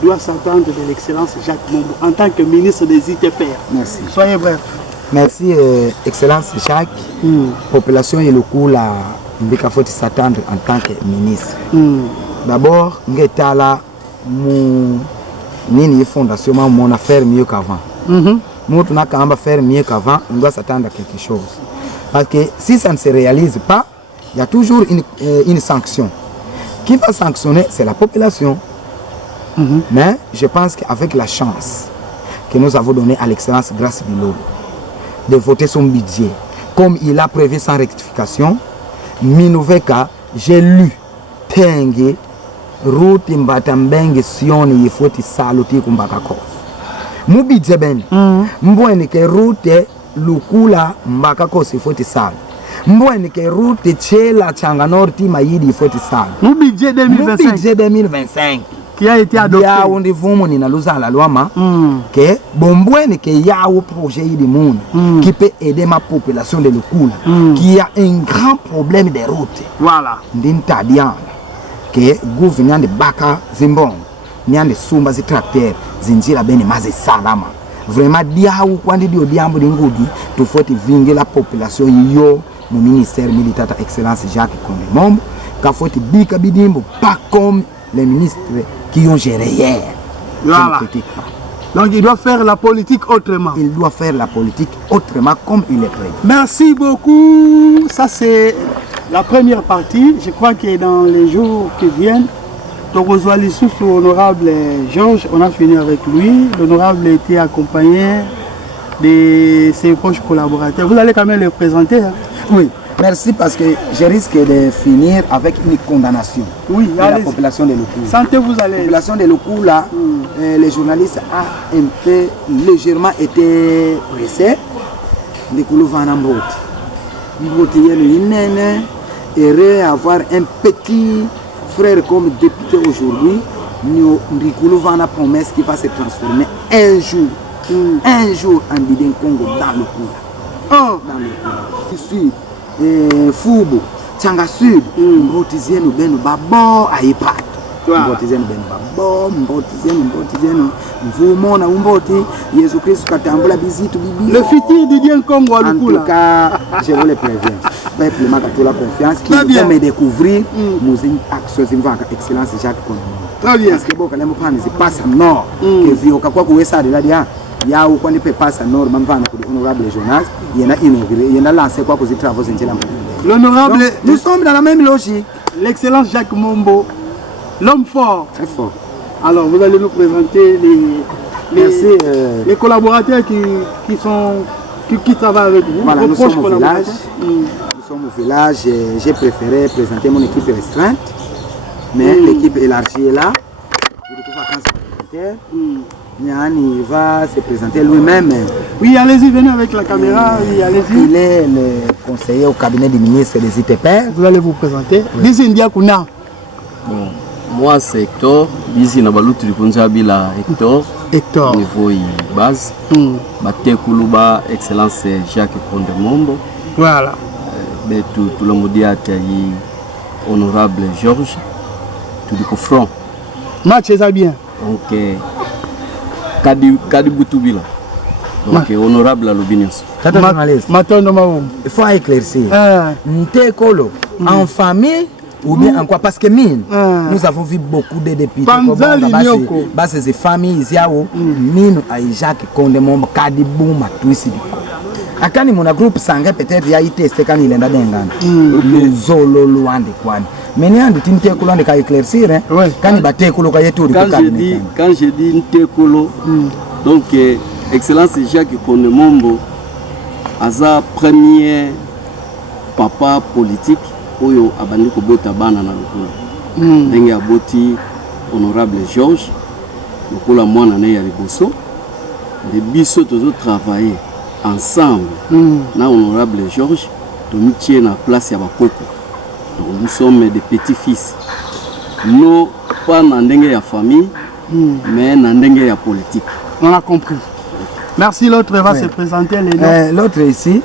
doit s'attendre de l'excellence Jacques Mombo en tant que ministre des ITP? Merci. Soyez bref. Merci, Excellence Jacques. Population et le coup là, il faut s'attendre en tant que ministre. D'abord, nous sommes là, nous fondation, on a fait mieux qu'avant. Nous avons fait mieux qu'avant, on doit s'attendre à quelque chose. Parce que si ça ne se réalise pas, il y a toujours une sanction. Qui va sanctionner, c'est la population. Mais je pense qu'avec la chance que nous avons donnée à l'excellence Grâce Bilo, de voter son budget comme il a prévu sans rectification, Minoveka, j'ai lu Tengue, route Mbatambeng Sion, il faut que saluter comme Bakakos. Mon budget ben, m'boine que route Lukula Mbakakos, il faut que sal. M'boine que route Tchela Changanorti Maïdi, il faut que sal. Mon budget 2025. Mon budget 2025. Qui a été adopté. Il y a un développement dans la loi que il y a un projet de monde qui peut aider ma population de Lukula qui a un grand problème de route. Voilà. D'intadian que gouvernement de Baka Zimbon n'y a de sumba de tracteur zinjira bene maze salama. Vraiment diaou quand dit diambo d'ingudi tu faut vinguer la population yo mon ministère militaire excellence Jacques Kondemombo qu'a faut bika bidimbo pas comme les ministres qui ont géré hier. Voilà. Donc il doit faire la politique autrement. Il doit faire la politique autrement comme il est prévu. Merci beaucoup. Ça c'est la première partie. Je crois que dans les jours qui viennent, l'honorable Georges, on a fini avec lui. L'honorable était accompagné de ses proches collaborateurs. Vous allez quand même les présenter. Hein? Oui. Merci parce que je risque de finir avec une condamnation de la population de Lukula. Sentez-vous à l'aise. La population de Lukula, les journalistes ont un peu légèrement été pressés. Lukula va en Mboti. Mboti est heureux d'avoir un petit frère comme député aujourd'hui. Lukula va en promesse qui va se transformer un jour en Biden Congo dans Lukula. Dans Lukula. Ici. Fubo, Tchanga Sud, Mbotizien ou Ben Babo à Ipat. mbotizeni benu babo mbotizeni mvumo na umboti Yesu Kristo katambula bizitu bibi le futur Didier Nkongo à en Lukula. tout cas je vous le préviens peuple makatu la confiance qui vient me découvrir musique action zimvaka excellence Jacques Kondemobo Très bien. parce que boka lemo pani zipasa nord que vioka kwa kuwesa de la dia ya uko ni pepasa nord mamvana ku honorable Jonas yena inauguré yena lancé quoi que travaux zinjela. L'honorable, Nous sommes dans la même logique. l'excellence Jacques Mombo, l'homme fort. Très fort. Alors, vous allez nous présenter Merci, les collaborateurs qui travaillent avec vous. Voilà, vos nous proches sommes au collaborateurs. village. Nous sommes au village. J'ai préféré présenter mon équipe restreinte. Mais l'équipe élargie est là. Niani va se présenter lui-même. Oui, allez-y, venez avec la caméra. Oui, allez-y. Il est le conseiller au cabinet du ministre des ITP. Vous allez vous présenter. D'ici India Kuna. Bon, moi c'est Hector. D'ici Nabalutu Rikunjabila Hector. Hector. Niveau base. Bate Kuluba, excellence Jacques Kondemobo. Voilà. Mais tout le monde dit honorable Georges. Tout le front. Match c'est bien. Donc, Kadi Boutubila. Donc, honorable Alubinios. Tata journaliste. Il faut éclaircir. Ntekolo, en famille ou bien en quoi? Parce que mine, nous avons vu beaucoup de députés. Ces familles, mine à Jacques Kondemobo, Kadi Bouma, Twisi. Akani mon groupe sangue peut-être il y a été testé quand il est dans le zolo loin de quoi. Mais il y a des Ntekolo qui ont éclaircir. Quand il battait Kolo, quand je dis Ntekolo, donc excellence Jacques Kondemobo, Aza premier papa politique oyo abandi ko bota bana na Lukula. Ndenge aboti honorable Georges Lukula mwana na ya liboso. De biso tozo travailler ensemble na honorable Georges tomitie na place ya bakoko. Donc nous sommes des petits-fils. Non pas na ndenge ya famille mais na ndenge ya politique. On a compris. Merci, l'autre va se présenter les noms. L'autre ici,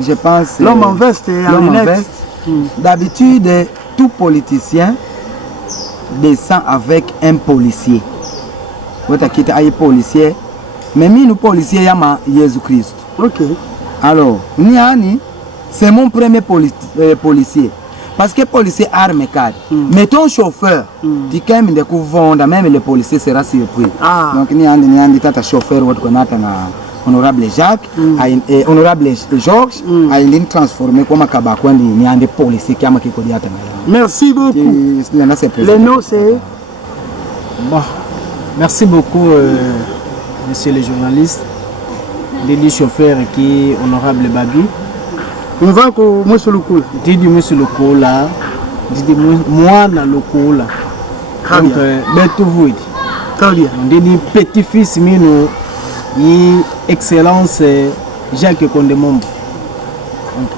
je pense... L'homme en veste et en lunettes. D'habitude, tout politicien descend avec un policier. Vous êtes un policier, mais nous policiers, il y a Jésus-Christ. Ok. Alors, Niani, c'est mon premier policier. Parce que le policier arme cadre. Mais ton chauffeur, tu quand même découvres, même le policier sera surpris. Donc, il y a un chauffeur, honorable Jacques, honorable Georges, il est transformé comme un policier qui a été. Merci beaucoup. Le nom c'est. Bon, merci beaucoup, monsieur le journaliste, Didi chauffeur qui est honorable Babi. On va que moi sur le coup. Didi monsieur le coup là, Didi moi dans le coup là. Donc, tout vous. Très bien. Didi petit-fils mino, excellence Jacques Kondemobo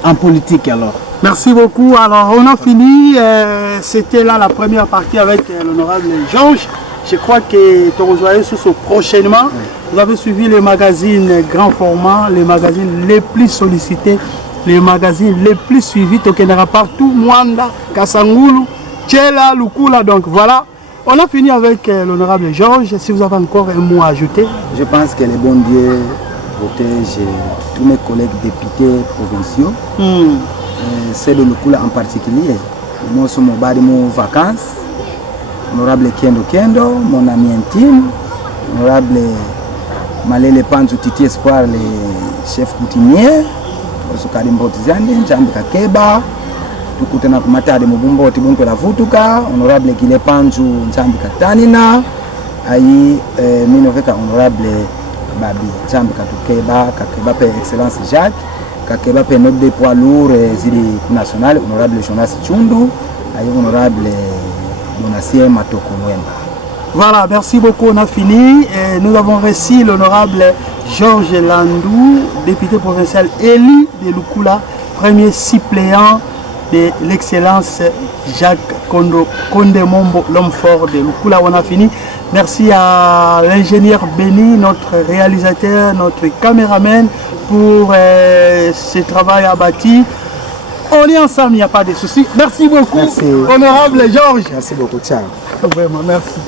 en politique alors. Merci beaucoup. Alors on a fini. C'était là la première partie avec l'honorable Georges. Je crois que tu rejoins sur ce prochainement. Vous avez suivi les magazines grand format, les magazines les plus sollicités, les magazines les plus suivis. Tokenera partout, Mwanda, Kasangulu, Tchela, Lukula. Donc voilà. On a fini avec l'honorable Georges. Si vous avez encore un mot à ajouter. Je pense que le bon Dieu protège tous mes collègues députés provinciaux. C'est de Lukula en particulier. Moi, je suis en vacances. Honorable Kendo, mon ami intime. Honorable Malele Panzu Titi Espoir, le chef coutumier. Osukadi Mbotizande, Njambi Kakeba. Tukutana kumata de Mubumbo Tibunke la Futuka. Honorable Gile Panzu, Njambi Katanina. Ayi, minoveka honorable Babi, Njambi Katukeba, Kakeba pe Excellence Jacques. Kakeba pe note de poids lourd zili national, honorable Jonas Chundu. Ayi, honorable Donatien Matoko Mwemba. Voilà, merci beaucoup, on a fini. Et nous avons reçu l'honorable Georges Landou, député provincial élu de Lukula, premier suppléant de l'excellence Jacques Kondemobo, l'homme fort de Lukula. On a fini. Merci à l'ingénieur Béni, notre réalisateur, notre caméraman pour ce travail abattu. On est ensemble, il n'y a pas de souci. Merci beaucoup, merci. Honorable Georges. Merci beaucoup, ciao. Vraiment, merci.